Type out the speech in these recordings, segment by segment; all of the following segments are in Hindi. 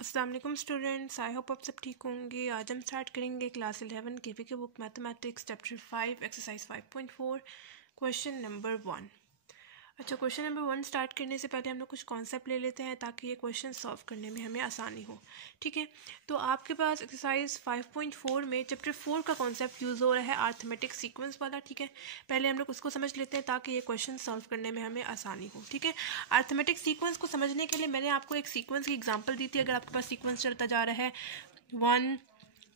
अस्सलाम वालेकुम स्टूडेंट्स, आई होप आप सब ठीक होंगे। आज हम स्टार्ट करेंगे क्लास 11 केवी के book mathematics chapter 5 exercise 5.4 question number 1। अच्छा, क्वेश्चन नंबर 1 स्टार्ट करने से पहले हम लोग कुछ कॉन्सेप्ट ले लेते हैं ताकि ये क्वेश्चन सॉल्व करने में हमें आसानी हो। ठीक है, तो आपके पास एक्सरसाइज 5.4 में चैप्टर 4 का कॉन्सेप्ट यूज़ हो रहा है अरिथमेटिक सीक्वेंस वाला। ठीक है, पहले हम लोग उसको समझ लेते हैं ताकि ये क्वेश्चन सॉल्व करने में हमें आसानी हो। ठीक है, अरिथमेटिक सीक्वेंस को समझने के लिए मैंने आपको एक सीक्वेंस की एग्जाम्पल दी थी। अगर आपके पास सीक्वेंस चलता जा रहा है 1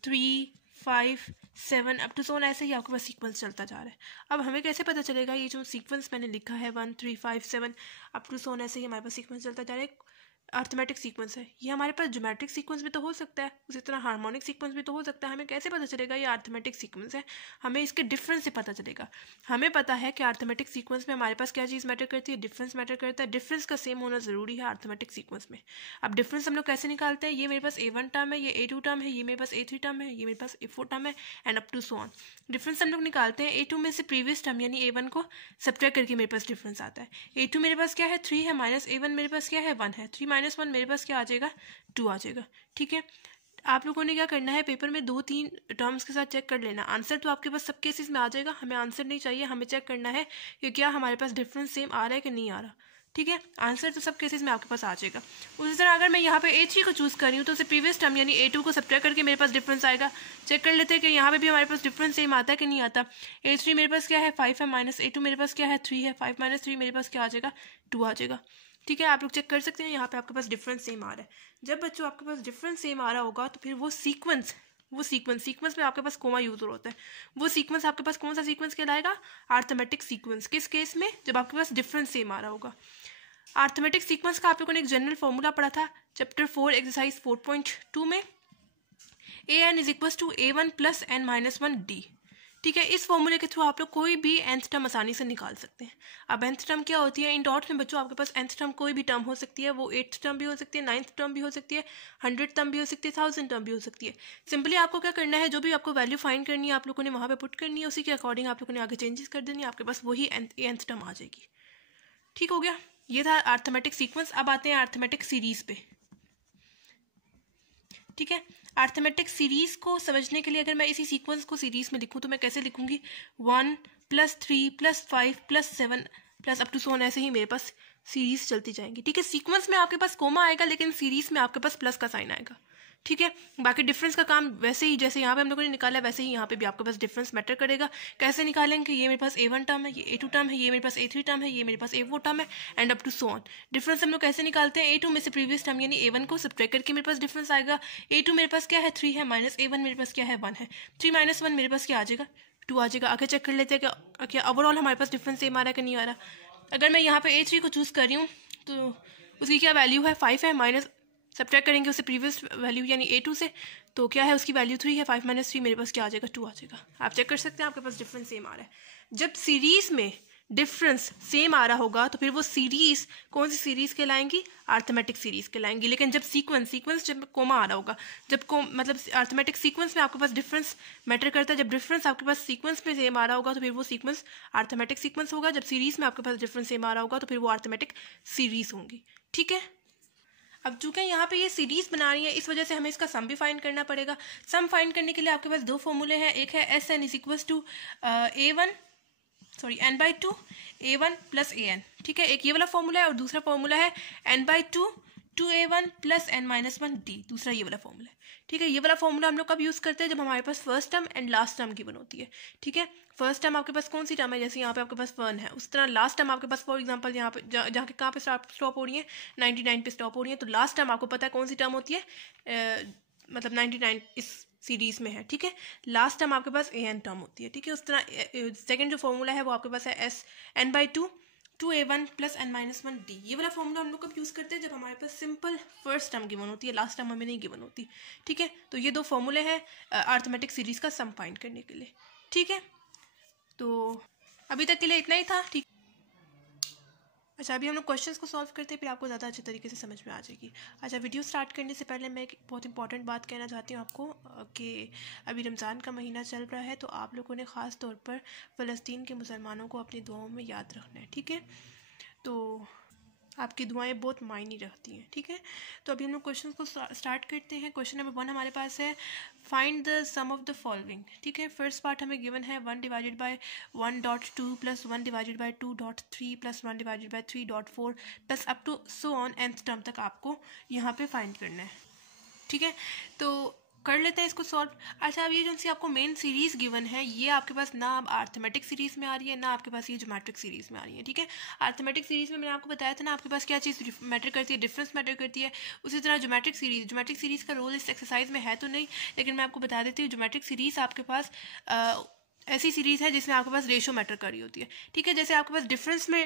3 5 7 अप टू सोन, ऐसे ही आपके पास सीक्वेंस चलता जा रहा है। अब हमें कैसे पता चलेगा ये जो सीक्वेंस मैंने लिखा है 1 3 5 7 अप टू सोन, ऐसे ही हमारे पास सीक्वेंस चलता जा रहा है, अरिथमेटिक सीक्वेंस है। ये हमारे पास ज्योमेट्रिक सीक्वेंस भी तो हो सकता है, उसी तरह हार्मोनिक सीक्वेंस भी तो हो सकता है। हमें कैसे पता चलेगा ये अरिथमेटिक सीक्वेंस है? हमें इसके डिफरेंस से पता चलेगा। हमें पता है कि अरिथमेटिक सीक्वेंस में हमारे पास क्या चीज़ मैटर करती है, डिफरेंस मैटर करता है। डिफरेंस का सेम होना ज़रूरी है अरिथमेटिक सीक्वेंस में। अब डिफरेंस हम लोग कैसे निकालते हैं? ये मेरे पास A1 टर्म है, ये A2 टर्म है, ये मेरे पास A3 टर्म है, ये मेरे पास A4 टर्म है, and up to so on. Difference हम लोग निकालते हैं A2 में से प्रीवियस टर्म यानी A1 को सब्ट्रैक्ट करके मेरे पास डिफरेंस आता है। A2 मेरे पास क्या है 3 है, माइनस A1 मेरे पास क्या है 1 है, 3 माइनस 1 मेरे पास क्या आ जाएगा 2 आ जाएगा। ठीक है, आप लोगों ने क्या करना है, पेपर में 2-3 टर्म्स के साथ चेक कर लेना। आंसर तो आपके पास सब केसेस में आ जाएगा, हमें आंसर नहीं चाहिए, हमें चेक करना है कि क्या हमारे पास डिफरेंस सेम आ रहा है कि नहीं आ रहा। ठीक है, आंसर तो सब केसेस में आपके पास आ जाएगा। उसी तरह अगर मैं यहाँ पे A3 को चूज़ कर रही हूँ तो उसे प्रीवियस टर्म यानी A2 को सब्ट्रैक्ट करके मेरे पास डिफरेंस आएगा। चेक कर लेते हैं कि यहाँ पे भी हमारे पास डिफरेंस सेम आता है कि नहीं आता। A3 मेरे पास क्या है 5 है, माइनस A2 मेरे पास क्या है 3 है, 5 माइनस 3 मेरे पास क्या आ जाएगा 2 आ जाएगा। ठीक है, आप लोग चेक कर सकते हैं, यहाँ पे आपके पास डिफरेंस सेम आ रहा है। जब बच्चों आपके पास डिफरेंस सेम आ रहा होगा तो फिर वो सीक्वेंस में आपके पास कोमा यूज होता है। वो सीक्वेंस आपके पास कौन सा सीक्वेंस कहलाएगा? Arithmetic sequence. किस केस में? जब आपके पास डिफरेंस सेम आ रहा होगा। अरिथमेटिक सीक्वेंस का आप लोगों ने एक जनरल फॉर्मूला पढ़ा था चैप्टर 4 एक्सरसाइज 4.2 में, an is equal to A1 plus n minus 1 d। ठीक है, इस फॉर्मूले के थ्रू आप लोग कोई भी nth टर्म आसानी से निकाल सकते हैं। अब nth टर्म क्या होती है? इन डॉट्स में बच्चों आपके पास nth टर्म कोई भी टर्म हो सकती है, वो 8th टर्म भी हो सकती है, 9th टर्म भी हो सकती है, 100 टर्म भी हो सकती है, 1000 टर्म भी हो सकती है। सिंपली आपको क्या करना है, जो भी आपको वैल्यू फाइंड करनी है आप लोगों ने वहाँ पे पुट करनी है, उसी के अकॉर्डिंग आप लोगों ने आगे चेंजेस कर देनी है, आपके पास वही nth टर्म आ जाएगी। ठीक हो गया, ये था अरिथमेटिक सीक्वेंस। अब आते हैं अरिथमेटिक सीरीज पे। ठीक है, अरिथमेटिक सीरीज को समझने के लिए अगर मैं इसी सीक्वेंस को सीरीज में लिखूं तो मैं कैसे लिखूंगी? 1 + 3 + 5 + 7 प्लस अप टू सोन, ऐसे ही मेरे पास सीरीज चलती जाएंगी। ठीक है, सीक्वेंस में आपके पास कोमा आएगा लेकिन सीरीज में आपके पास प्लस का साइन आएगा। ठीक है, बाकी डिफरेंस का काम वैसे ही जैसे यहाँ पे हम लोगों ने निकाला है वैसे ही यहाँ पे भी आपके पास डिफरेंस मैटर करेगा। कैसे निकालेंगे? ये मेरे पास A1 टर्म है, ये A2 टर्म है, ये मेरे पास A3 टर्म है, ये मेरे पास A4 टर्म है, and up to so on. Difference हम लोग कैसे निकालते हैं? A2 में से प्रीवियस टर्म यानी A1 को सब्ट्रैक्ट करके मेरे पास डिफरेंस आएगा। A2 मेरे पास क्या है 3 है, माइनस A1 मेरे पास क्या है 1 है, 3 माइनस 1 मेरे पास क्या आ जाएगा 2 आ जाएगा। आगे चेक कर लेते हैं कि क्या ओवरऑल हमारे पास डिफरेंस सेम आ रहा है कि नहीं आ रहा। अगर मैं यहाँ पे A3 को चूज़ कर रही हूँ तो उसकी क्या वैल्यू है 5 है, माइनस सब्ट्रैक्ट करेंगे उससे प्रीवियस वैल्यू यानी A2 से, तो क्या है उसकी वैल्यू 3 है, 5 माइनस 3 मेरे पास क्या आ जाएगा 2 आ जाएगा। आप चेक कर सकते हैं आपके पास डिफरेंस सेम आ रहा है। जब सीरीज में डिफरेंस सेम आ रहा होगा तो फिर वो सीरीज कौन सी सीरीज कहलाएंगी? अरिथमेटिक सीरीज कहलाएंगी। लेकिन जब सीक्वेंस जब कोमा आ रहा होगा, जब मतलब अरिथमेटिक सीक्वेंस में आपके पास डिफरेंस मैटर करता है, जब डिफरेंस आपके पास सीक्वेंस में सेम आ रहा होगा तो फिर वो सीक्वेंस अरिथमेटिक सीक्वेंस होगा। जब सीरीज में आपके पास डिफरेंस सेम आ रहा होगा तो फिर वो अरिथमेटिक सीरीज होंगी। ठीक है, अब चूंकि यहाँ पे ये सीरीज बना रही है इस वजह से हमें इसका सम भी फाइंड करना पड़ेगा। सम फाइंड करने के लिए आपके पास दो फॉर्मूले हैं, एक है Sn is equal to n/2 A1 + AN। ठीक है, एक ये वाला फॉर्मूला है और दूसरा फॉर्मूला है n/2 2A1 + n-1 d, दूसरा ये वाला फॉर्मूला है। ठीक है, ये वाला फॉर्मूला हम लोग कब यूज़ करते हैं? जब हमारे पास first term and last term given होती है। ठीक है, फर्स्ट टर्म आपके पास कौन सी टर्म है? जैसे यहाँ पे आपके पास 1 है, उस तरह लास्ट टर्म आपके पास फॉर एग्जांपल यहाँ पे जहाँ कहाँ पे स्टॉप हो रही है 99 पे स्टॉप हो रही है, तो लास्ट टर्म आपको पता है कौन सी टर्म होती है, मतलब 99 इस सीरीज में है। ठीक है, लास्ट टर्म आपके पास AN टर्म होती है। ठीक है, उस तरह सेकंड जो फॉर्मूला है वो आपके पास है n/2 2A1 + n-1 d। ये वाला फॉर्मूला हम लोग कब यूज़ करते हैं? जब हमारे पास सिंपल फर्स्ट टर्म गिवन होती है, लास्ट टर्म हमें नहीं गिवन होती। ठीक है, तो ये दो फॉर्मूले हैं अरिथमेटिक सीरीज का सम फाइंड करने के लिए। ठीक है, तो अभी तक के लिए इतना ही था। ठीक, अच्छा अभी हम लोग क्वेश्चंस को सॉल्व करते हैं, फिर आपको ज़्यादा अच्छे तरीके से समझ में आ जाएगी। अच्छा, वीडियो स्टार्ट करने से पहले मैं एक बहुत इंपॉर्टेंट बात कहना चाहती हूँ आपको कि अभी रमज़ान का महीना चल रहा है, तो आप लोगों ने ख़ास तौर पर फ़लस्तीन के मुसलमानों को अपनी दुआओं में याद रखना है। ठीक है, तो आपकी दुआएं बहुत मायने रखती हैं, ठीक है। तो अभी हम लोग क्वेश्चन को स्टार्ट करते हैं। क्वेश्चन नंबर 1 हमारे पास है find the sum of the following, ठीक है। फर्स्ट पार्ट हमें गिवन है 1 divided by 1.2 plus 1 divided by 2.3 plus 1 divided by 3.4 plus up to so on nth term तक आपको यहाँ पे फाइंड करना है, ठीक है। तो कर लेते हैं इसको सॉल्व। अच्छा, अब ये जो सी आपको मेन सीरीज गिवन है ये आपके पास ना अब अर्थमेटिक सीरीज में आ रही है ना आपके पास ये ज्योमेट्रिक सीरीज में आ रही है, ठीक है। अर्थमेटिक सीरीज में मैंने आपको बताया था ना आपके पास क्या चीज़ मैटर करती है, डिफरेंस मैटर करती है। उसी तरह ज्योमेट्रिक सीरीज का रोल इस एक्सरसाइज में है तो नहीं, लेकिन मैं आपको बता देती हूँ ज्योमेट्रिक सीरीज आपके पास ऐसी सीरीज है जिसमें आपके पास रेशो मैटर कर रही होती है, ठीक है। जैसे आपके पास डिफरेंस में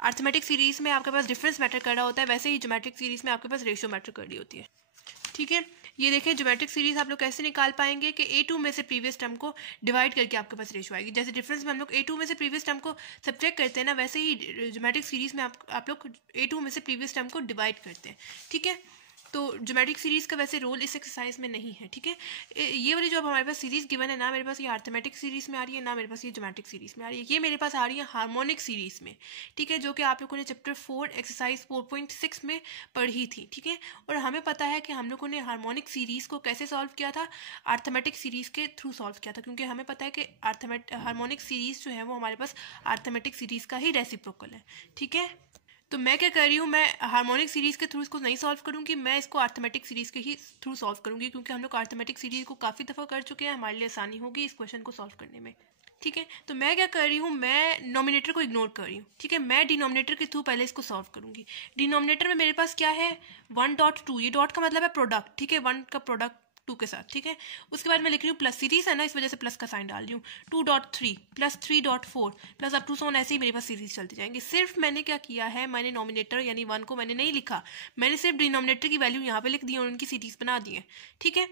अर्थमेटिक सीरीज में आपके पास डिफरेंस मैटर कर रहा होता है, वैसे ही ज्योमेट्रिक सीरीज में आपके पास रेशो मैटर कर रही होती है, ठीक है। ये देखें ज्योमेट्रिक सीरीज आप लोग कैसे निकाल पाएंगे कि A2 में से प्रीवियस टर्म को डिवाइड करके आपके पास रेशो आएगी। जैसे डिफरेंस में हम लोग A2 में से प्रीवियस टर्म को सब्ट्रैक्ट करते हैं ना, वैसे ही ज्योमेट्रिक सीरीज में आप लोग A2 में से प्रीवियस टर्म को डिवाइड करते हैं, ठीक है। तो ज्योमेट्रिक सीरीज का वैसे रोल इस एक्सरसाइज में नहीं है, ठीक है। ये वाली जो अब हमारे पास सीरीज गिवन है ना, मेरे पास ये अर्थमेटिक सीरीज में आ रही है ना मेरे पास ये ज्योमेट्रिक सीरीज में आ रही है, ये मेरे पास आ रही है हार्मोनिक सीरीज में, ठीक है, जो कि आप लोगों ने चैप्टर 4 एक्सरसाइज 4.6 में पढ़ी थी, ठीक है। और हमें पता है कि हम लोगों ने हार्मोनिक सीरीज को कैसे सॉल्व किया था, अर्थमेटिक सीरीज के थ्रू सॉल्व किया था, क्योंकि हमें पता है कि हार्मोनिक सीरीज जो है वो हमारे पास अर्थमेटिक सीरीज का ही रेसिप्रोकल है, ठीक है। तो मैं क्या कर रही हूँ, मैं हार्मोनिक सीरीज के थ्रू इसको नहीं सॉल्व करूँगी, मैं इसको अर्थमेटिक सीरीज के ही थ्रू सॉल्व करूँगी, क्योंकि हम लोग अर्थमेटिक सीरीज को काफ़ी दफ़ा कर चुके हैं, हमारे लिए आसानी होगी इस क्वेश्चन को सॉल्व करने में, ठीक है। तो मैं क्या कर रही हूँ, मैं नॉमिनेटर को इग्नोर कर रही हूँ, ठीक है। मैं डिनोमिनेटर के थ्रू पहले इसको सॉल्व करूँगी। डिनोमिनेटर में मेरे पास क्या है 1.2, ये डॉट का मतलब है प्रोडक्ट, ठीक है, 1 का प्रोडक्ट 2 के साथ, ठीक है। उसके बाद मैं लिख रही हूँ प्लस, सीरीज है ना इस वजह से प्लस का साइन डाल रही हूँ, 2.3 plus 3.4 plus up to so on, ऐसे ही मेरे पास सीरीज चलती जाएंगी। सिर्फ मैंने क्या किया है, मैंने नॉमिनेटर यानी 1 को मैंने नहीं लिखा, मैंने सिर्फ डिनोमिनेटर की वैल्यू यहाँ पे लिख दी और उनकी सीरीज बना दी है, ठीक है।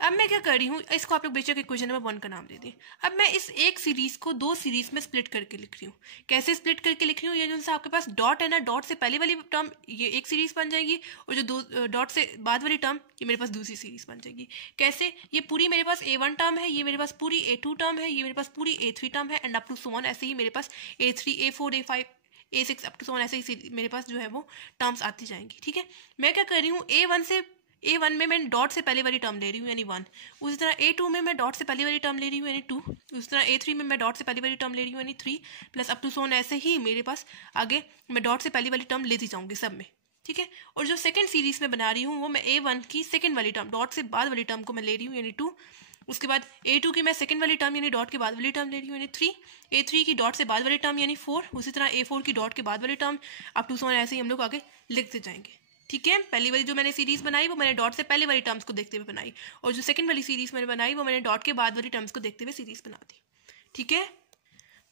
अब मैं क्या कर रही हूँ, इसको आप लोग बेशक इक्वेशन नंबर 1 का नाम दे दें। अब मैं इस एक सीरीज को 2 सीरीज में स्प्लिट करके लिख रही हूँ। कैसे स्प्लिट करके लिख रही हूँ, ये जो सा आपके पास डॉट है ना, डॉट से पहले वाली टर्म ये एक सीरीज बन जाएगी और जो दो डॉट से बाद वाली टर्म ये मेरे पास दूसरी सीरीज बन जाएगी। कैसे, ये पूरी मेरे पास A1 टर्म है, ये मेरे पास पूरी A2 टर्म है, ये मेरे पास पूरी A3 टर्म है and up to so on, ऐसे ही मेरे पास A3 A4 A5 A6 up to so on, ऐसे ही मेरे पास जो है वो टर्म्स आती जाएंगी, ठीक है। मैं क्या कर रही हूँ, A1 में मैं डॉट से पहले वाली टर्म ले रही हूँ यानी 1, उसी तरह A2 में मैं डॉट से पहले वाली टर्म ले रही हूँ यानी 2, उसी तरह A3 में मैं डॉट से पहले वाली टर्म ले रही हूँ यानी 3 plus up to so on, ऐसे ही मेरे पास आगे मैं डॉट से पहली वाली टर्म लेती जाऊँगी सब में, ठीक है। और जो सेकंड सीरीज में बना रही हूँ वो मैं A1 की सेकंड वाली टर्म डॉट से बाद वाली टर्म को मैं ले रही हूँ यानी 2, उसके बाद A2 की मैं सेकंड वाली टर्म यानी डॉट के बाद वाली टर्म ले रही हूँ यानी 3, A3 की डॉट से बाद वाली टर्म यानी 4, उसी तरह A4 की डॉट के बाद वाली term up to so on, ऐसे ही हम लोग आगे लिखते जाएंगे, ठीक है। पहली वाली जो मैंने सीरीज बनाई वो मैंने डॉट से पहले वाली टर्म्स को देखते हुए बनाई, और जो सेकंड वाली सीरीज मैंने बनाई वो मैंने डॉट के बाद वाली टर्म्स को देखते हुए सीरीज बना दी, ठीक है।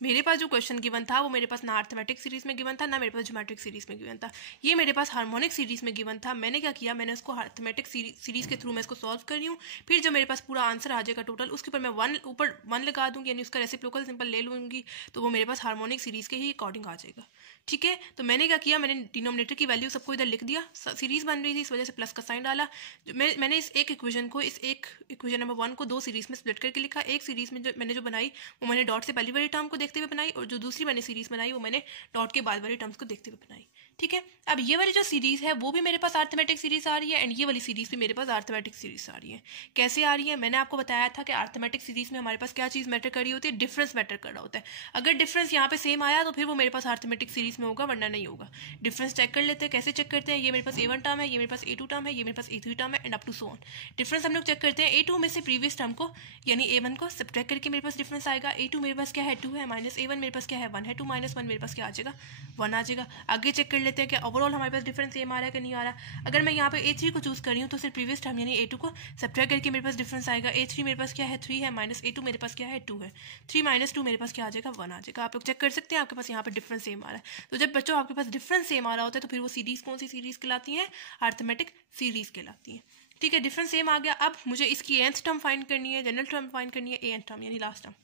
मेरे पास जो क्वेश्चन गिवन था वो मेरे पास ना अर्थमेटिक सीरीज में गिवन था ना मेरे पास ज्योमेट्रिक सीरीज में गिवन था, ये मेरे पास हार्मोनिक सीरीज में गिवन था। मैंने क्या किया, मैंने उसको अर्थमेटिक सीरीज के थ्रू मैं इसको सॉल्व कर रही हूँ, फिर जब मेरे पास पूरा आंसर आ जाएगा टोटल, उसके ऊपर मैं ऊपर 1 लगा दूंगी यानी उसका रेसिप्रोकल सिंपल ले लूँगी, तो वो मेरे पास हार्मोनिक सीरीज के ही अकॉर्डिंग आ जाएगा, ठीक है। तो मैंने क्या किया, मैंने डिनोमिनेटर की वैल्यू सबको इधर लिख दिया, सीरीज बन रही थी इस वजह से प्लस का साइन डाला। मैंने इस एक इक्वेशन को, इस एक इक्वेशन नंबर 1 को 2 सीरीज में स्प्लिट करके लिखा। एक सीरीज में मैंने जो बनाई वो मैंने डॉट से पहली वाली टर्म को देखते हुए बनाई, और जो दूसरी मैंने सीरीज बनाई वो मैंने डॉट के बाद वाली टर्म्स को देखते हुए बनाई, ठीक है। अब ये वाली जो सीरीज है वो भी मेरे पास अर्थमेटिक सीरीज आ रही है एंड ये वाली सीरीज भी मेरे पास अर्थमेटिक सीरीज आ रही है। कैसे आ रही है, मैंने आपको बताया था कि अर्थमेटिक सीरीज में हमारे पास क्या चीज़ मैटर कर रही होती है, डिफरेंस मैटर कर रहा होता है। अगर डिफरेंस यहाँ पे सेम आया तो फिर वो मेरे पास अर्थमेटिक सीरीज में होगा, वरना नहीं होगा। डिफरेंस चेक कर लेते हैं, कैसे चेक करते हैं, ये मेरे पास A1 टर्म है, ये मेरे पास A2 टर्म है, ये मेरे पास A3 टर्म है and up to so on. Difference हम लोग चेक करते हैं, A2 में से प्रीवियस टर्म को यानी A1 को सब्ट्रैक्ट करके मेरे पास डिफरेंस आएगा। A2 मेरे पास क्या है 2 है, माइनस A1 मेरे पास क्या है 1 है, 2 माइनस 1 मेरे पास क्या आ जाएगा 1 आ जाएगा। आगे चेक कर लेते हैं कि ओवरऑल हमारे पास डिफरेंस सेम आ रहा है कि नहीं आ रहा। अगर मैं यहाँ पे A3 को चूज कर रही हूँ तो सिर्फ प्रीवियस टर्म यानी A2 को सब्ट्रैक्ट करके मेरे पास डिफरेंस आएगा। A3 मेरे पास क्या है 3 है, माइनस A2 मेरे पास क्या है 2 है, 3 माइनस 2 मेरे पास क्या आ जाएगा 1 आ जाएगा। आप लोग चेक कर सकते हैं आपके पास यहाँ पे डिफरेंस सेम आ रहा है। तो जब बच्चों आपके पास डिफरेंस सेम आ रहा होता है तो फिर वो सीरीज कौन सी सीरीज कहलाती है, अर्थमेटिक सीरीज कहलाती है, ठीक है। डिफरेंस सेम आ गया। अब मुझे इसकी nth टर्म फाइंड करनी है, जनरल टर्म फाइंड करनी है, nth टर्म यानी लास्ट टर्म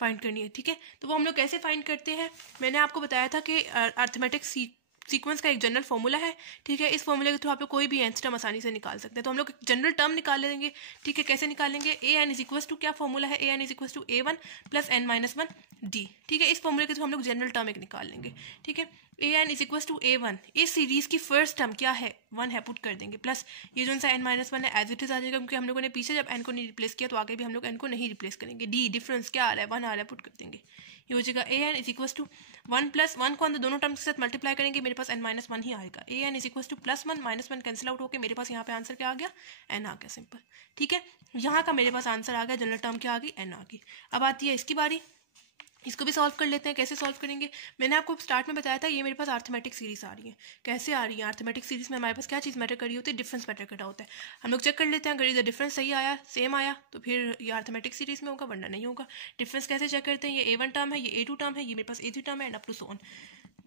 फाइंड करनी है, ठीक है। तो वो हम लोग कैसे फाइंड करते हैं, मैंने आपको बताया था कि अर्थमेटिक सीक्वेंस का एक जनरल फॉर्मूला है, ठीक है। इस फॉर्मूले के थ्रू आप लोग कोई भी nth टर्म आसानी से निकाल सकते हैं। तो हम लोग जनरल टर्म निकाल लेंगे, ठीक है। कैसे निकालेंगे? A N is equals to, क्या फॉर्मूला है? A N is equals to A1 plus n-1 D, ठीक है। इस फॉर्मूले के थ्रू हम लोग जनरल टर्म एक निकाल लेंगे, ठीक है। A N is equals to A1, इस सीरीज की फर्स्ट टर्म क्या है? 1 है, पुट कर देंगे, प्लस ये जो सा n-1 है एज इट इज आ जाएगा, क्योंकि हम लोगों ने पीछे जब n को नहीं रिप्लेस किया तो आगे भी हम लोग n को नहीं रिप्लेस करेंगे। डी डिफरेंस क्या आ रहा है? 1 आ रहा है, पुट कर देंगे। ये हो जाएगा A N is equals to 1 plus 1 को अंदर दोनों टर्म्स के साथ मल्टीप्लाई करेंगे, मेरे पास n-1 ही आएगा। A N is equals to plus 1 -1 cancel out होकर मेरे पास यहाँ पे आंसर क्या आ गया? n आ गया, सिंपल, ठीक है। यहाँ का मेरे पास आंसर आ गया, जनरल टर्म क्या आ गई? n आ गई। अब आती है इसकी बारी, इसको भी सॉल्व कर लेते हैं। कैसे सॉल्व करेंगे? मैंने आपको स्टार्ट में बताया था, ये मेरे पास अर्थमेटिक सीरीज आ रही है। कैसे आ रही है? अर्थमेटिक सीरीज में हमारे पास क्या चीज़ मैटर कर रही होती है? डिफरेंस मैटर कर रहा होता है। हम लोग चेक कर लेते हैं, अगर इधर डिफरेंस सही आया, सेम आया, तो फिर ये अर्थमेटिक सीरीज में होगा, वरना नहीं होगा। डिफरेंस कैसे चेक करते हैं? ये A1 टर्म है, ये A2 टर्म है, ये मेरे पास A3 टर्म है, and up to so on.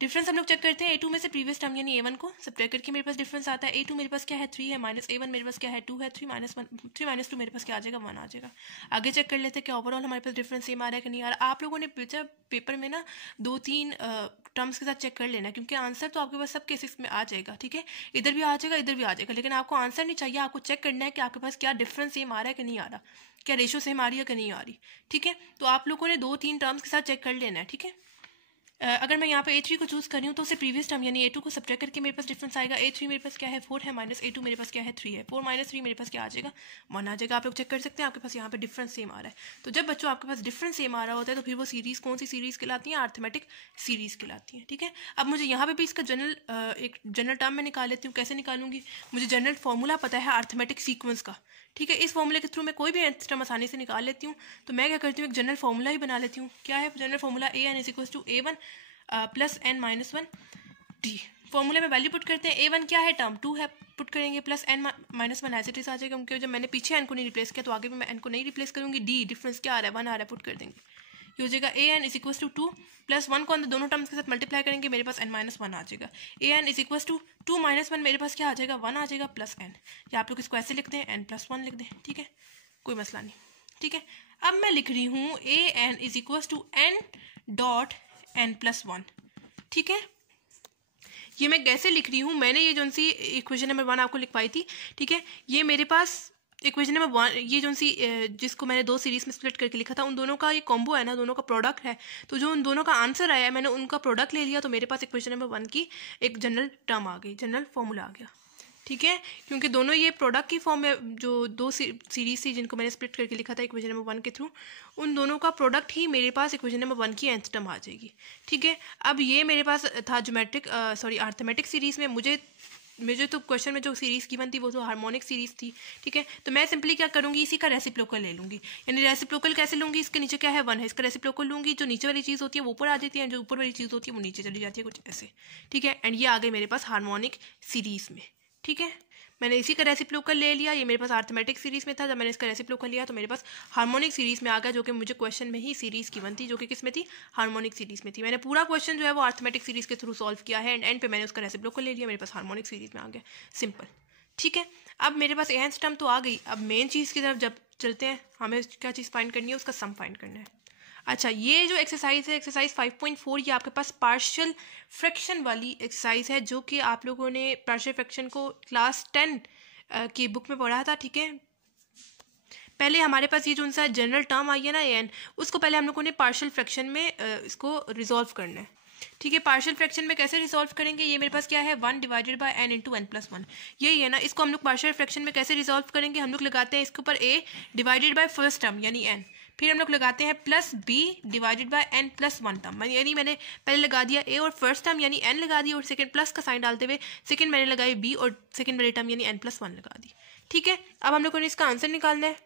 Difference हम लोग चेक करते हैं A2 में से प्रीवियस टर्म यानी A1 को सब्ट्रैक्ट करके मेरे पास डिफरेंस आता है। A2 मेरे पास क्या है? 3 है, माइनस A1 मेरे पास क्या है? 2 है, 3 माइनस 2 मेरे पास क्या आ जाएगा? 1 आ जाएगा। आगे चेक कर लेते हैं क्या ओवरऑल हमारे पास डिफरेंस सेम आ रहा है कि नहीं आ रहा। आप लोगों ने पूछा पेपर में ना 2-3 टर्म्स के साथ चेक कर लेना, क्योंकि आंसर तो आपके पास सब केसेस में आ जाएगा, ठीक है। इधर भी आ जाएगा, इधर भी आ जाएगा, लेकिन आपको आंसर नहीं चाहिए, आपको चेक करना है कि आपके पास क्या डिफरेंस सेम आ रहा है कि नहीं आ रहा, क्या रेशो सेम आ रही है कि नहीं आ रही, ठीक है। तो आप लोगों ने 2-3 टर्म्स के साथ चेक कर लेना है, ठीक है। अगर मैं यहाँ पे A3 को चूज कर रही हूँ तो उससे प्रीवियस टर्म यानी A2 को सब्ट्रैक्ट करके मेरे पास डिफरेंस आएगा। A3 मेरे पास क्या है? 4 है, माइनस A2 मेरे पास क्या है? 3 है। 4 माइनस 3 मेरे पास क्या आ जाएगा? 1 आ जाएगा। आप लोग चेक कर सकते हैं, आपके पास यहाँ पे डिफरेंस सेम आ रहा है। तो जब बच्चों आपके पास डिफरेंस सेम आ रहा होता है तो फिर वो सीरीज कौन सी सीरीज कहलाती है? अर्थमेटिक सीरीज कहलाती है, ठीक है। अब मुझे यहाँ पे भी इसका एक जनरल टर्म मैं निकाल लेती हूँ। कैसे निकालूंगी? मुझे जनरल फॉर्मूला पता है अर्थमेटिक सीक्वेंस का, ठीक है। इस फॉर्मूले के थ्रू मैं कोई भी nth टर्म आसानी से निकाल लेती हूँ। तो मैं क्या करती हूँ, एक जनरल फॉर्मूला ही बना लेती हूँ। क्या है general formula? A N is equals to A1 plus n-1 d. फॉर्मूले में वैल्यू पुट करते हैं। A1 क्या है? टर्म 2 है, पुट करेंगे, plus n-1 as it is आ जाएगा, क्योंकि जब मैंने पीछे n को नहीं रिप्लेस किया तो आगे भी मैं n को नहीं रिप्लेस करूंगी। डी डिफरेंस क्या आ रहा है? 1 आ रहा है, पुट कर देंगे। ये हो जाएगा A N is equals to 2 plus 1 को अंदर दोनों टर्म्स के साथ मल्टीप्लाई करेंगे, मेरे पास n-1 आ जाएगा। A N is equals to 2 minus 1 मेरे पास क्या आ जाएगा? 1 आ जाएगा, प्लस n। या आप लोग इसको ऐसे लिखते हैं, n+1 लिख दें, ठीक है, कोई मसला नहीं, ठीक है। अब मैं लिख रही हूँ A N is equals to n dot n+1, ठीक है। ये मैं कैसे लिख रही हूँ? मैंने ये जो सी इक्वेशन नंबर 1 आपको लिखवाई थी, ठीक है। ये मेरे पास इक्वेशन नंबर 1, ये जो सी जिसको मैंने 2 सीरीज में स्प्लिट करके लिखा था, उन दोनों का ये कॉम्बो है ना, दोनों का प्रोडक्ट है। तो जो उन दोनों का आंसर आया है, मैंने उनका प्रोडक्ट ले लिया, तो मेरे पास इक्वेशन नंबर 1 की एक जनरल टर्म आ गई, जनरल फॉर्मूला आ गया, ठीक है। क्योंकि दोनों ये प्रोडक्ट की फॉर्म में जो 2 सीरीज थी जिनको मैंने स्प्लिट करके लिखा था इक्वेशन नंबर 1 के थ्रू, उन दोनों का प्रोडक्ट ही मेरे पास इक्वेशन नंबर 1 की nth टर्म आ जाएगी, ठीक है। अब ये मेरे पास था अर्थमेटिक सीरीज में। मुझे तो क्वेश्चन में जो सीरीज गिवन थी वो तो हार्मोनिक सीरीज थी, ठीक है। तो मैं सिंपली क्या करूंगी, इसी का रेसिप्रोकल ले लूंगी। यानी रेसिप्रोकल कैसे लूंगी? इसके नीचे क्या है? 1 है, इसका रेसिप्रोकल लूंगी। जो नीचे वाली चीज़ होती है वो ऊपर आ जाती है, जो ऊपर वाली चीज़ होती है वो नीचे चली जाती है, कुछ ऐसे, ठीक है। एंड ये आ गई मेरे पास हार्मोनिक सीरीज में, ठीक है। मैंने इसी का रेसिप्रोकल ले लिया। ये मेरे पास अर्थमेटिक सीरीज में था, जब मैंने इसका रेसिप्रोकल लिया तो मेरे पास हार्मोनिक सीरीज में आ गया, जो कि मुझे क्वेश्चन में ही सीरीज गिवन थी, जो कि किस में थी? हार्मोनिक सीरीज में थी। मैंने पूरा क्वेश्चन जो है वो अर्थमेटिक सीरीज के थ्रू सॉल्व किया है, एंड एंड पे मैंने उसका रेसिप्रोकल ले लिया, मेरे पास हार्मोनिक सीरीज में आ गया, सिंपल, ठीक है। अब मेरे पास nth टर्म तो आ गई। अब मेन चीज़ की तरफ जब चलते हैं, हमें क्या चीज़ फाइंड करनी है? उसका सम फाइंड करना है। अच्छा, ये जो एक्सरसाइज है, एक्सरसाइज 5.4, ये आपके पास पार्शियल फ्रैक्शन वाली एक्सरसाइज है, जो कि आप लोगों ने पार्शियल फ्रैक्शन को क्लास 10 की बुक में पढ़ा था, ठीक है। पहले हमारे पास ये जो उनसा जनरल टर्म आई है ना एन, उसको पहले हम लोगों ने पार्शियल फ्रैक्शन में इसको रिजॉल्व करना है, ठीक है। पार्शियल फ्रैक्शन में कैसे रिजॉल्व करेंगे? ये मेरे पास क्या है? 1 divided by n into n+1, यही है ना। इसको हम लोग पार्शियल फ्रैक्शन में कैसे रिजॉल्व करेंगे? हम लोग लगाते हैं इसके ऊपर a divided by first term यानी n, फिर हम लोग लगाते हैं plus b divided by n+1 term, यानी मैंने पहले लगा दिया a और फर्स्ट टर्म यानी n लगा दी, और सेकंड प्लस का साइन डालते हुए सेकंड मैंने लगाई b और सेकंड वाली टर्म यानी n+1 लगा दी, ठीक है। अब हम लोगों ने इसका आंसर निकालना है,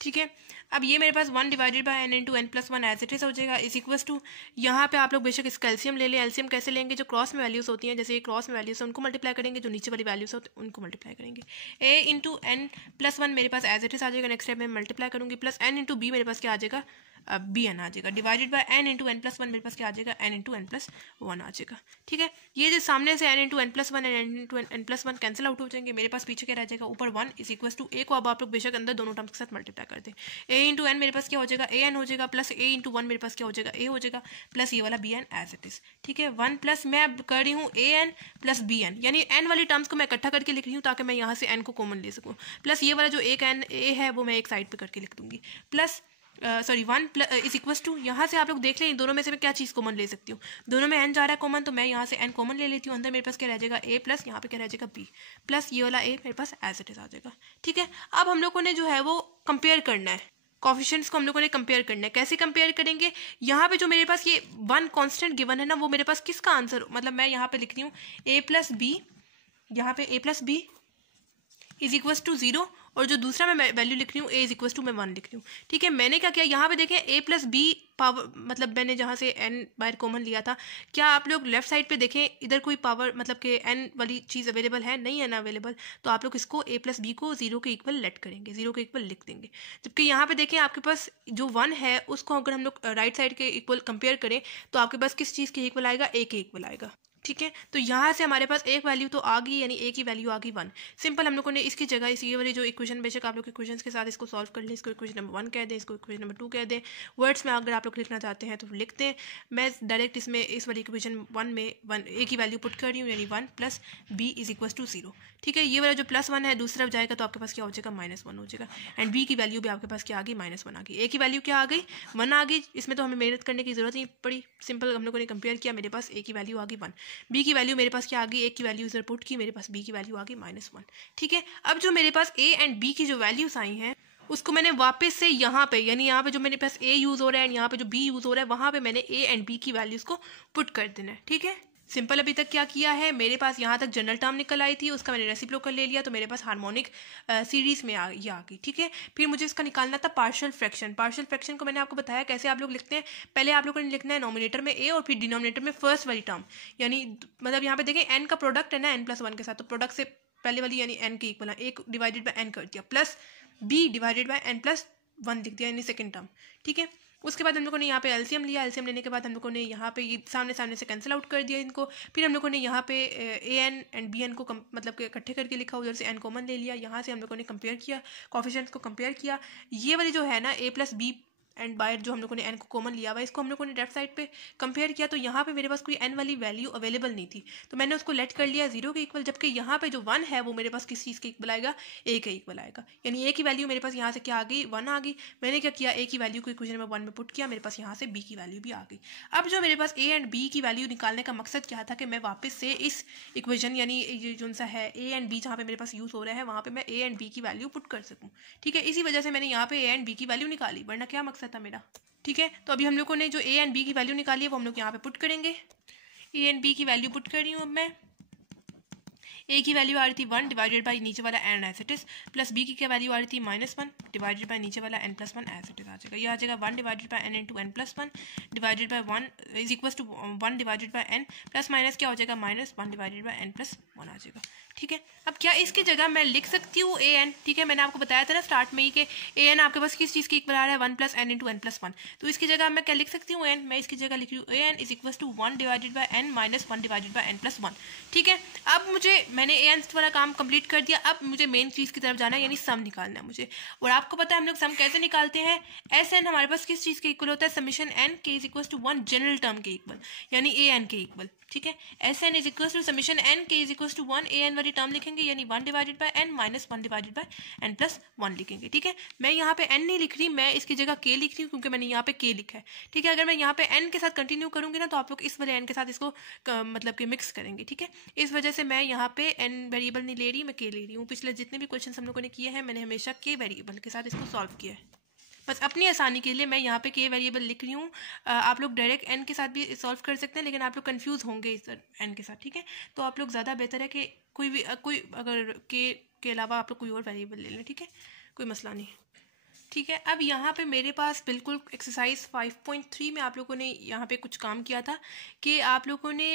ठीक है। अब ये मेरे पास 1 divided by n into n+1 as it is हो जाएगा, इज इक्वल्स टू, यहाँ पे आप लोग बेशक इसका एलसीएम ले लें। एलसीएम कैसे लेंगे? जो क्रॉस में वैल्यूज होती हैं, जैसे ये क्रॉस में वैल्यूज है उनको मल्टीप्लाई करेंगे, जो नीचे वाली वैल्यूज होती हैं उनको मल्टीप्लाई करेंगे। a इंटू n+1 मेरे पास एज इट इज आ जाएगा, नेक्स्ट स्टेप में मल्टीप्लाई करूंगी, प्लस n इंटू b मेरे पास क्या आ जाएगा? बी एन आ जाएगा, divided by N into N plus one मेरे पास क्या आ जाएगा, N into N plus one आ जाएगा। ठीक है, ये जो सामने से N into N plus one N into N plus one cancel out हो जाएंगे, मेरे पास पीछे क्या रह जाएगा, ऊपर वन इज इक्वल टू ए को अब आप लोग बेशक अंदर दोनों टर्म्स के साथ मल्टीप्लाई कर दें, ए इंटू एन मेरे पास क्या हो जाएगा, ए एन हो जाएगा, प्लस ए इंटू वन मेरे पास क्या हो जाएगा, ए हो जाएगा, प्लस ये वाला b n as it is. ठीक है, वन प्लस मैं अब कर रही हूँ ए एन प्लस बी एन, यानी एन वाली टर्म्स को मैं इकट्ठा करके लिख रही हूँ ताकि मैं यहाँ से एन को कॉमन ले सकूँ, प्लस ये वाला जो एक एन ए है वो मैं एक साइड पे करके लिख दूंगी, plus sorry one is equal to, यहाँ से आप लोग देख लें दोनों में से मैं क्या चीज़ कॉमन ले सकती हूँ, दोनों में एन जा रहा है कॉमन, तो मैं यहाँ से एन कॉमन ले लेती हूँ, अंदर मेरे पास क्या रह जाएगा ए प्लस यहाँ पे क्या रह जाएगा बी, प्लस ये वाला ए मेरे पास एज इट इज आ जाएगा। ठीक है, अब हम लोगों ने जो है वो कंपेयर करना है, कोफिशिएंट्स को हम लोगों ने कंपेयर करना है। कैसे कंपेयर करेंगे, यहाँ पे जो मेरे पास ये वन कांस्टेंट गिवन है ना, वो मेरे पास किसका आंसर, मतलब मैं यहाँ पे लिख रही हूँ ए प्लस बी, यहाँ पे A plus B is equal to zero, और जो दूसरा मैं वैल्यू लिख रही हूँ ए इज इक्वल टू मैं वन लिख रही हूँ। ठीक है, मैंने क्या किया, यहाँ पे देखें ए प्लस बी पावर, मतलब मैंने जहाँ से एन बाहर कॉमन लिया था, क्या आप लोग लेफ्ट साइड पे देखें इधर कोई पावर मतलब कि एन वाली चीज़ अवेलेबल है, नहीं है ना अवेलेबल, तो आप लोग इसको ए प्लस बी को जीरो के इक्वल लेट करेंगे, जीरो के इक्वल लिख देंगे। जबकि यहाँ पे देखें आपके पास जो वन है उसको अगर हम लोग राइट साइड के इक्वल कंपेयर करें तो आपके पास किस चीज़ के इक्वल आएगा, ए के इक्वल आएगा। ठीक है, तो यहाँ से हमारे पास एक वैल्यू तो आ गई, यानी ए की वैल्यू आ गई वन। सिंपल हम लोगों ने इसकी जगह इस ये वाली जो इक्वेशन, बेशक आप लोग इक्वेशन के साथ इसको सॉल्व कर लें, इसको इक्वेशन नंबर वन कह दें, इसको इक्वेशन नंबर टू कह दें, वर्ड्स में अगर आप लोग लिखना चाहते हैं तो लिखते हैं। मैं डायरेक्ट इसमें इस वाली इक्वेशन वन में वन ए की वैल्यू पुट कर रही हूँ, यानी one plus B is equal to zero. ठीक है, ये वाला जो प्लस वन है दूसरी तरफ जाएगा तो आपके पास क्या हो जाएगा, माइनस वन हो जाएगा, एंड बी की वैल्यू भी आपके पास क्या आ गई, माइनस वन आ गई। ए की वैल्यू क्या आ गई, वन आ गई, इसमें तो हमें मेहनत करने की जरूरत नहीं पड़ी, सिंपल हम लोगों ने कंपेयर किया, मेरे पास ए की वैल्यू आ गई वन, बी की वैल्यू मेरे पास क्या आ गई, ए की वैल्यू इधर पुट की, मेरे पास बी की वैल्यू आ गई माइनस वन। ठीक है, अब जो मेरे पास ए एंड बी की जो वैल्यूज आई हैं उसको मैंने वापस से यहाँ पे, यानी यहाँ पे जो मेरे पास ए यूज हो रहा है एंड यहाँ पे जो बी यूज हो रहा है, वहाँ पे मैंने ए एंड बी की वैल्यूज को पुट कर देना है। ठीक है, सिंपल अभी तक क्या किया है, मेरे पास यहाँ तक जनरल टर्म निकल आई थी, उसका मैंने रेसिप्रोकल ले लिया तो मेरे पास हार्मोनिक सीरीज में आ गई। ठीक है, फिर मुझे इसका निकालना था पार्शियल फ्रैक्शन। पार्शियल फ्रैक्शन को मैंने आपको बताया कैसे आप लोग लिखते हैं, पहले आप लोगों ने लिखना है नोमिनेटर में ए और फिर डिनोमिनेटर में फर्स्ट वाली टर्म, यानी मतलब यहाँ पे देखें एन का प्रोडक्ट है ना एन प्लस वन के साथ, तो प्रोडक्ट से पहले वाली यानी एन के इक्वल है, एक डिवाइडेड बाय एन कर दिया, plus b divided by N plus one लिख दिया, यानी सेकेंड टर्म। ठीक है, उसके बाद हम लोगों ने यहाँ पे एलसीएम लिया, एलसीएम लेने के बाद हम लोगों ने यहाँ पे ये सामने सामने से कैंसिल आउट कर दिया इनको, फिर हम लोगों ने यहाँ पे A N and B N को मतलब कि इकट्ठे करके लिखा, उधर से एन कॉमन ले लिया, यहाँ से हम लोगों ने कंपेयर किया, कोफिशिएंट्स को कंपेयर किया, ये वाली जो है ना ए प्लस बी एंड बायर जो हम लोगों ने एन को कॉमन लिया हुआ, इसको हम लोगों ने लेफ्ट साइड पे कंपेयर किया, तो यहाँ पे मेरे पास कोई एन वाली वैल्यू अवेलेबल नहीं थी, तो मैंने उसको लेट कर लिया जीरो के इक्वल, जबकि यहाँ पे जो वन है वो मेरे पास किस चीज़ के इक्वल आएगा, ए के इक्वल आएगा, यानी ए की वैल्यू मेरे पास यहाँ से क्या आ गई, वन आ गई। मैंने क्या किया, ए की वैल्यू को इक्वेशन नंबर वन में पुट किया, मेरे पास यहाँ से बी की वैल्यू भी आ गई। अब जो मेरे पास ए एंड बी की वैल्यू निकालने का मकसद क्या था कि मैं वापस से इस इक्वेशन यानी ये जो सा है ए एंड बी जहाँ पे मेरे पास यूज़ हो रहा है वहाँ पे मैं ए एंड बी की वैल्यू पुट कर सकूँ। ठीक है, इसी वजह से मैंने यहाँ पे ए एंड बी की वैल्यू निकाली, वरना क्या मकसद था मेरा। ठीक है, तो अभी हम लोगों ने जो ए एंड बी की वैल्यू निकाली है वो हम लोग यहाँ पे पुट करेंगे। ए एंड बी की वैल्यू पुट कर रही हूँ अब मैं। ए की वैल्यू आ रही थी वन डिवाइडेड बाई नीचे वाला n as it is, plus b की क्या वैल्यू आ रही थी माइनस वन डिवाइडेड बाई नीचे वाला N plus one as it is आ जाएगा। ये आ जाएगा one divided by N into N plus one divided by one is equal to one divided by N plus minus क्या हो जाएगा minus one divided by N plus one आ जाएगा। ठीक है, अब क्या इसकी जगह मैं लिख सकती हूँ ए एन। ठीक है, मैंने आपको बताया था ना स्टार्ट में ही कि ए एन आपके पास किस चीज़ की इक्वल आ रहा है, one plus n into N plus one, तो इसकी जगह मैं क्या लिख सकती हूँ एन, मैं इसकी जगह लिख रही हूँ A N is equal to one divided by N minus one divided by N plus one. ठीक है, अब मुझे मैंने ए एन वाला काम कंप्लीट कर दिया, अब मुझे मेन चीज़ की तरफ जाना है, यानी सम निकालना है मुझे। और आपको पता है हम लोग सम कैसे निकालते हैं, एस एन हमारे पास किस चीज़ के इक्वल होता है, समीशन एन के is equal to one general term के इक्वल, यानी ए एन के इक्वल। ठीक है, S N is equal to summation N के is equal to one, A N वाली टर्म लिखेंगे यानी one divided by N minus one divided by N plus one लिखेंगे। ठीक है, मैं यहाँ पे एन नहीं लिख रही, मैं इसकी जगह के लिख रही हूँ क्योंकि मैंने यहाँ पे के लिखा है। ठीक है, अगर मैं यहाँ पे एन के साथ कंटिन्यू करूंगी ना तो आप लोग इस वाले एन के साथ इसको मतलब कि मिक्स करेंगे। ठीक है, इस वजह से मैं यहाँ पे एन वेरिएबल नहीं ले रही, मैं के ले रही हूँ। पिछले जितने भी क्वेश्चन हम लोगों ने किए हैं मैंने हमेशा के वेरिएबल के साथ इसको सॉल्व किया है, बस अपनी आसानी के लिए मैं यहाँ पे के वेरिएबल लिख रही हूँ। आप लोग डायरेक्ट एन के साथ भी सॉल्व कर सकते हैं, लेकिन आप लोग कंफ्यूज होंगे इस एन के साथ। ठीक है, तो आप लोग ज़्यादा बेहतर है कि कोई अगर के अलावा आप लोग कोई और वेरिएबल ले लें। ठीक है, कोई मसला नहीं। ठीक है, अब यहाँ पे मेरे पास बिल्कुल एक्सरसाइज 5.3 में आप लोगों ने यहाँ पे कुछ काम किया था कि आप लोगों ने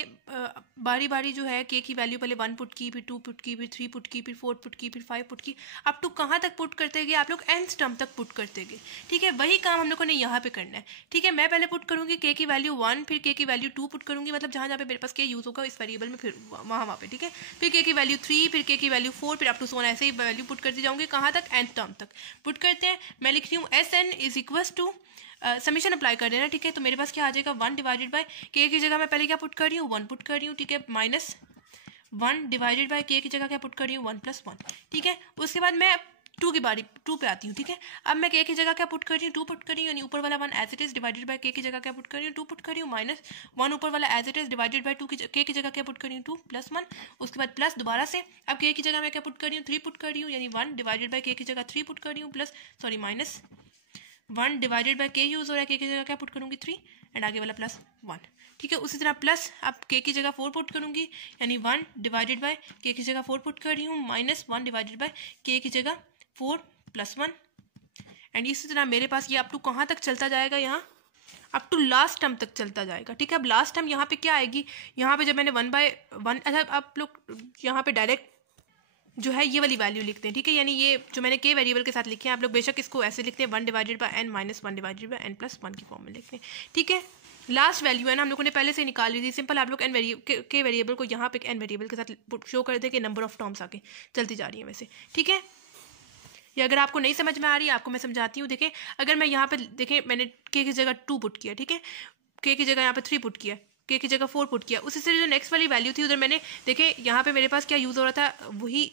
बारी बारी जो है के की वैल्यू पहले 1 पुट की, फिर 2 पुट की, फिर 3 पुट की, फिर 4 पुट की, फिर 5 पुट की, अप टू कहाँ तक पुट करते गए आप लोग, nth टर्म तक पुट करते गए। ठीक है, वही काम हम लोगों ने यहाँ पे करना है। ठीक है, मैं पहले पुट करूँगी के की वैल्यू 1, फिर के की वैल्यू 2 पुट करूँगी, मतलब जहाँ जहाँ पे मेरे पास के यूज़ होगा इस वेरिएबल में, फिर वहाँ पे। ठीक है, फिर के की वैल्यू 3, फिर के की वैल्यू 4, फिर अप टू 1 ऐसे ही वैल्यू पुट करती जाऊँगी, कहाँ तक, nth टर्म तक पुट करते हैं। मैं लिख रही हूँ SN is equal to summation apply कर देना। ठीक है, तो मेरे पास क्या आ जाएगा, 1 डिवाइडेड बाय के की जगह मैं पहले क्या पुट कर रही हूँ, 1 पुट कर रही हूँ। ठीक है, माइनस 1 डिवाइडेड बाय के की जगह क्या पुट कर रही हूँ, 1 + 1। ठीक है, उसके बाद मैं 2 की बारी 2 पे आती हूँ। ठीक है, अब मैं के की जगह क्या पुट कर रही हूँ, 2 पुट कर रही हूँ, यानी ऊपर वाला 1 as it is divided by के की जगह क्या पुट कर रही हूँ, 2 पुट कर रही हूँ, माइनस 1 ऊपर वाला as it is divided by 2 के की जगह क्या पुट कर रही हूँ, 2 + 1। उसके बाद प्लस दोबारा से, अब के की जगह मैं क्या पुट कर रही हूँ, 3 पुट कर रही हूँ, यानी 1 डिवाइडेड बाय के की जगह 3 पुट कर रही हूँ, plus sorry minus 1 divided by के यूज हो रहा है, के की जगह क्या पुट करूँगी, 3, एंड आगे वाला +1। ठीक है, उसी तरह प्लस अब के की जगह 4 पुट करूँगी, यानी 1 डिवाइडेड बाय के की जगह 4 पुट कर रही हूँ, माइनस 1 डिवाइडेड बाय के की जगह 4 + 1। एंड इसी तरह मेरे पास ये अप टू कहाँ तक चलता जाएगा, यहाँ अप टू लास्ट टर्म तक चलता जाएगा। ठीक है, अब लास्ट टर्म यहाँ पे क्या आएगी, यहाँ पे जब मैंने 1/1, अच्छा आप लोग यहाँ पे डायरेक्ट जो है ये वाली वैल्यू लिखते हैं। ठीक है, यानी ये जो मैंने के वेरिएबल के साथ लिखे हैं, आप लोग बेशक इसको ऐसे लिखते हैं 1 divided by n minus 1 divided by n + 1 की फॉर्म में लिखते हैं। ठीक है, लास्ट वैल्यू है ना हम लोगों ने पहले से निकाल ली थी, सिंपल आप लोग एन के वेरिएबल को यहाँ पे एन वेरिएबल के साथ शो कर दें कि नंबर ऑफ टर्म्स आके चलती जा रही है वैसे। ठीक है, या अगर आपको नहीं समझ में आ रही है आपको मैं समझाती हूँ। देखें, अगर मैं यहाँ पे देखें मैंने के की जगह 2 पुट किया, ठीक है, के की जगह यहाँ पे 3 पुट किया, के की जगह 4 पुट किया, उसी से जो नेक्स्ट वाली वैल्यू थी उधर मैंने देखें यहाँ पे मेरे पास क्या यूज़ हो रहा था, वही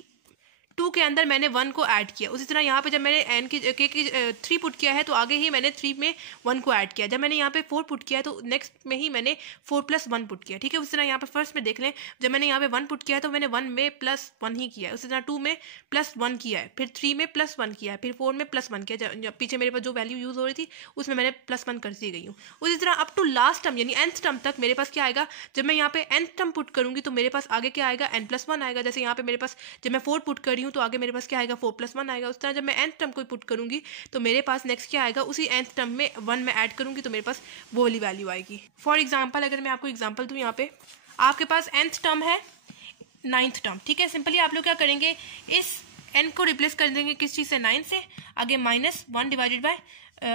2 के अंदर मैंने 1 को ऐड किया। उसी तरह यहाँ पे जब मैंने n की के की 3 पुट किया है तो आगे ही मैंने 3 में 1 को ऐड किया। जब मैंने यहाँ पे 4 पुट किया है तो नेक्स्ट में ही मैंने 4 + 1 पुट किया। ठीक है, उसी तरह यहाँ पे फर्स्ट में देख लें, जब मैंने यहाँ पे 1 पुट किया है तो मैंने 1 में +1 ही किया है, उसी तरह 2 में +1 किया है, फिर 3 में +1 किया है, फिर 4 में +1 किया। जब पीछे मेरे पास जो वैल्यू यूज़ हो रही थी उसमें मैंने +1 कर दी गई हूँ। उसी तरह अप टू लास्ट टर्म यानी nth टर्म तक मेरे पास क्या आएगा, जब मैं यहाँ पे nth टर्म पुट करूँगी तो मेरे पास आगे क्या आएगा, n + 1 आएगा। जैसे यहाँ पे मेरे पास जब मैं 4 पुट कर रही हूँ तो आगे मेरे पास क्या आएगा, 4 + 1 आएगा। उस तरह जब मैं nth टर्म को पुट करूंगी तो मेरे पास नेक्स्ट क्या आएगा, उसी nth टर्म में 1 में ऐड करूंगी तो मेरे पास वो वाली वैल्यू आएगी। फॉर एग्जांपल अगर मैं आपको एग्जांपल दूं, यहाँ पे आपके पास nth टर्म है 9th टर्म। ठीक है, सिंपली आप लोग क्या करेंगे, इस n को रिप्लेस कर देंगे किस चीज़ से, 9 से, आगे -1 डिवाइडेड बाय